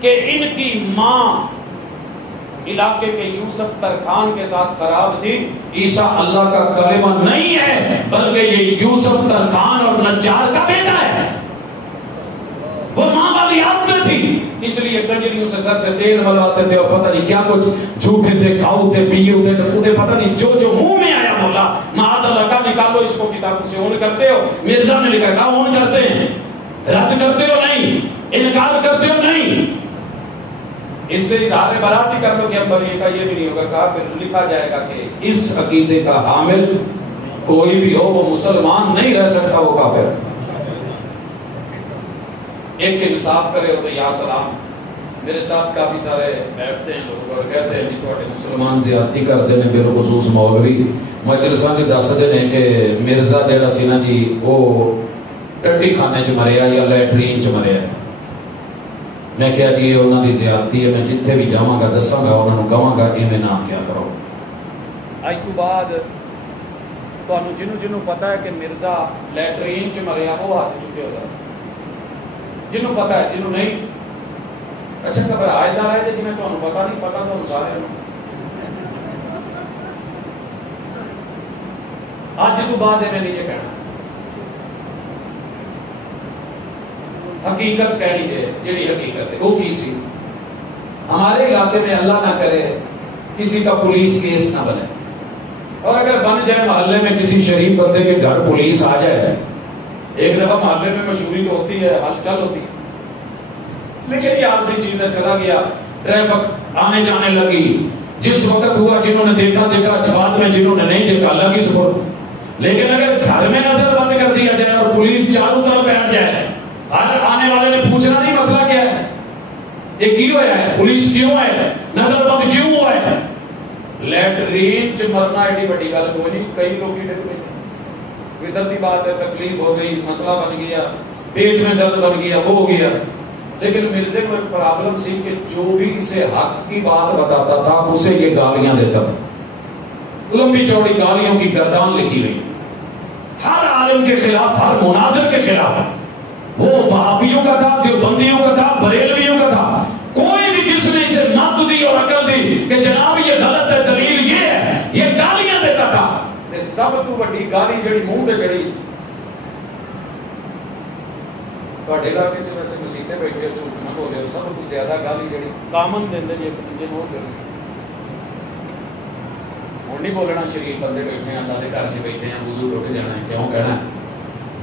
کہ ان کی ماں علاقے کے یوسف ترکان کے ساتھ خراب تھی، عیسیٰ اللہ کا کلمہ نہیں ہے بلکہ یہ یوسف ترکان اور نجار کا بیٹا ہے، وہ ماں والی عادت تھی، اس لیے کنجریوں سے سر سے تیل ملواتے تھے اور پتہ نہیں کیا کچھ جھوٹے تھے، کھاؤ تھے، پیو تھے، ڈکو پتہ نہیں جو منہ میں آیا بولا، معاذ اللہ کا نکالو اس کو کتابوں سے، اون کرتے ہو، مرزا نے لکھا کہا اون کرتے ہیں، رد کرتے ہو نہیں، انکار کرتے ہو نہیں، اس سے اظہار برات ہی کر دو کہ ہم بری کا یہ بھی نہیں ہوگا، کہا پھر لکھا جائے گا کہ اس عقیدے کا حامل کوئی بھی ہو وہ مسلمان نہیں رہ سکتا، وہ کافر۔ ایک کے انصاف کرے ہو تو یا سلام، میرے ساتھ کافی سارے بیٹھتے ہیں لوگ اور کہتے ہیں جی تھوڑے مسلمان زیادتی کرتے ہیں، بالخصوص مولوی مجلساں چ دسدے نے کہ مرزا جیڑا سی نا جی وہ ٹٹی خانے چ مریا یا لیٹرین چ مریا۔ میں کہا جی یہ انہوں دی زیادتی ہے، میں جتھے بھی جاواں گا دساں گا انہوں کہاں گا ایویں نہ کیا کرو۔ اج تو بعد تانوں جنوں پتہ ہے کہ مرزا لیٹرین چ مریا وہ ہاتھ چکے ہو جائے، جنوں پتہ ہے، جنوں نہیں اچھا خبر آج نہ رہے جنہیں تو پتا نہیں، پتا تو سارے آج تو بعد ہے میں نہیں یہ کہنا، حقیقت کہنی ہے، جڑی حقیقت ہے وہ کی سی۔ ہمارے علاقے میں اللہ نہ کرے کسی کا پولیس کیس نہ بنے، اور اگر بن جائے محلے میں کسی شریف بندے کے گھر پولیس آ جائے، ایک دفعہ محلے میں مشہوری تو ہوتی ہے، ہلچل ہوتی ہے، لیکن یہ عارضی چیز ہے، چلا گیا، ٹریفک آنے جانے لگی، جس وقت ہوا جنہوں نے دیکھا بعد میں جنہوں نے نہیں دیکھا لگی سپر۔ لیکن اگر گھر میں نظر بند کر دیا جائے اور پولیس چاروں طرف بیٹھ جائے، ہر آنے والے نے پوچھنا نہیں مسئلہ کیا ہے، یہ کیوں ہے، پولیس کیوں ہے، نظر بند کیوں ہوا ہے، لیٹرین چ مرنا ایڈی بڑی گل کوئی نہیں، کئی لوگ ہی ڈر گئے، قدرتی بات ہے، تکلیف ہو گئی، مسئلہ بن گیا، پیٹ میں درد بن گیا، وہ ہو گیا۔ لیکن مرزے کو ایک پرابلم سی کہ جو بھی اسے حق کی بات بتاتا تھا اسے یہ گالیاں دیتا تھا، لمبی چوڑی گالیوں کی گردان لکھی ہوئی، ہر عالم کے خلاف، ہر مناظر کے خلاف، وہ وہابیوں کا تھا، دیوبندیوں کا تھا، بریلویوں کا تھا، کوئی بھی جس نے اسے نقد دی اور عقل دی کہ جناب یہ غلط ہے، دلیل یہ ہے، یہ گالیاں دیتا تھا۔ سب تو بڑی گالی جڑی منہ پہ چڑھی سی، تواڈے علاقے چ ویسے مسیتے بیٹھے ہو، جھوٹ نہ بولے، سب تو زیادہ گالی جڑی کامن دیندے جی ایک دوجے نوں کر ہن نہیں بولنا، شریف بندے بیٹھے ہیں، اللہ دے گھر چ بیٹھے ہیں، وضو ٹوٹ جانا ہے، کیوں کہنا ہے؟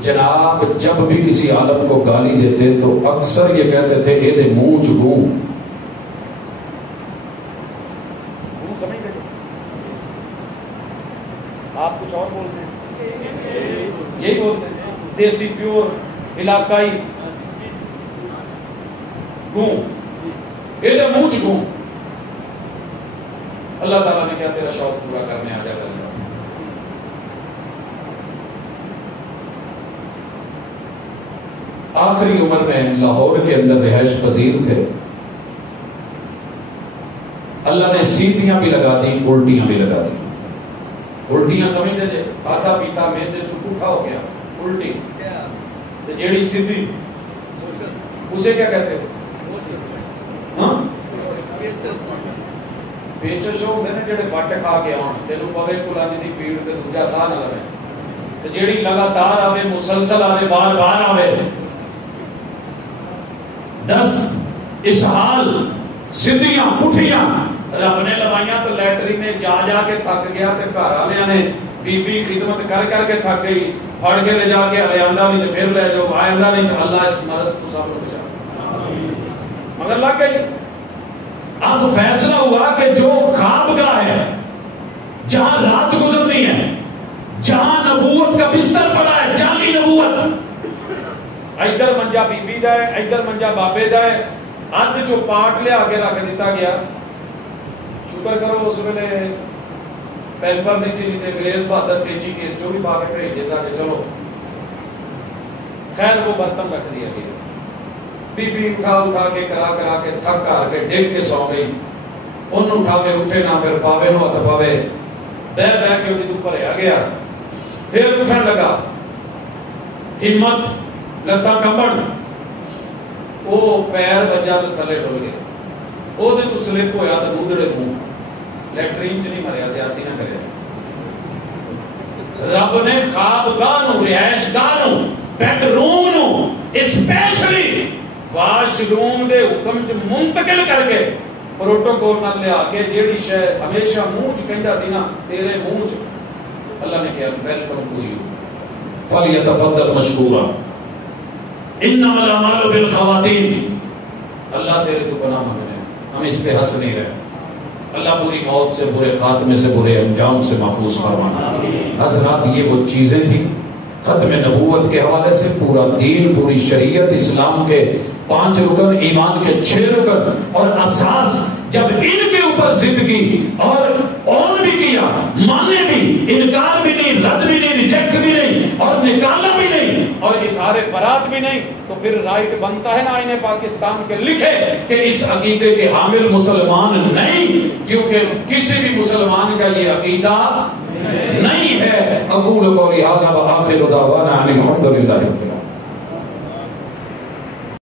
جناب جب بھی کسی عالم کو گالی دیتے تو اکثر یہ کہتے تھے یہ دے منہ چ گوں، سمجھ گئے؟ آپ کچھ اور بولتے ہیں، یہی بولتے ہیں، دیسی پیور علاقائی گوں، یہ دے منہ چ گوں۔ اللہ تعالیٰ نے کیا تیرا شوق پورا کرنے آ جا کر، آخری عمر میں لاہور کے اندر رہائش پذیر تھے، اللہ نے سیدھیاں بھی لگا دی، الٹیاں بھی لگا دی۔ الٹیاں سمجھتے جے کھاتا پیتا میدے سے پوٹھا ہو گیا، الٹی، تو جیڑی سیدھی اسے کیا کہتے ہیں؟ ہاں پیچش ہو میں نے جڑے وٹ کھا کے آن تینوں پوے کلانی دی پیڑ تے دوجا ساہ نہ لگے، تو جیڑی لگاتار آوے، مسلسل آوے، بار بار آوے، 10 اسحال سدھیاں پٹھیاں رب نے لوائیاں، تو لیٹری میں جا جا کے تھک گیا، تے گھر والے نے بی بی خدمت کر کر کے تھک گئی، پھڑ کے لے جا کے آئندہ نہیں تو پھر لے جاؤ، آئندہ نہیں تو اللہ اس مرض کو سب لوگ بچا، مگر لگ گئی۔ اب فیصلہ ہوا کہ جو خوابگاہ ہے جہاں رات گزرنی ہے، جہاں نبوت کا بستر پڑا ہے، جعلی نبوت، ادھر منجا بی بی دا ہے، ادھر منجا بابے دا ہے، ادھ جو پاٹ لے آگے رکھ دیتا گیا۔ شکر کرو اس ویلے پیمپر نہیں سی لیتے، انگریز بہادر پیجی کے جو بھی پا کے بھیج دیتا کہ چلو، خیر وہ برتن رکھ دیا گیا۔ بی بی اٹھا کے کرا کے تھک کر کے ڈگ کے سو گئی، ان اٹھا کے اٹھے نہ، پھر پاوے نو ہاتھ پاوے، بہ کے وہ اوپر آ گیا، پھر اٹھن لگا، ہمت لتاں کمبن، وہ پیر بجا تو تھلے ڈول گیا، وہ تو سلپ ہویا تو مودڑے منہ، لیٹرین چ نہیں مریا، زیادتی نہ کرے۔ رب نے خوابگاہ نو، رہائش گاہ نو، bed room know especially wash room دے حکم چ منتقل کر کے پروٹوکول نہ لیا کے جیڑی شے ہمیشہ منہ چ کہندا سی نا تیرے منہ چ، اللہ نے کہا ویلکم ٹو یو فلیتفضل مشکورا انما الاعمال بالخواتیم۔ اللہ تیرے تو پناہ مانگنے ہیں، ہم اس پہ ہنس نہیں رہے، اللہ بری موت سے، برے خاتمے سے، برے انجام سے محفوظ فرمانا۔ حضرات یہ وہ چیزیں تھیں ختم نبوت کے حوالے سے، پورا دین، پوری شریعت، اسلام کے 5 رکن، ایمان کے 6 رکن اور اساس، جب ان کے اوپر ضد کی اور اون بھی کیا، مانے بھی، انکار بھی نہیں، رد بھی نہیں، ریجیکٹ بھی نہیں اور نکالا بھی نہیں اور اظہار برات بھی نہیں، تو پھر رائٹ بنتا ہے نا آئین پاکستان کے لکھے کہ اس عقیدے کے حامل مسلمان نہیں، کیونکہ کسی بھی مسلمان کا یہ عقیدہ نہیں ہے۔ اقول قولی ھذا وآخر دعوانا ان الحمد للہ۔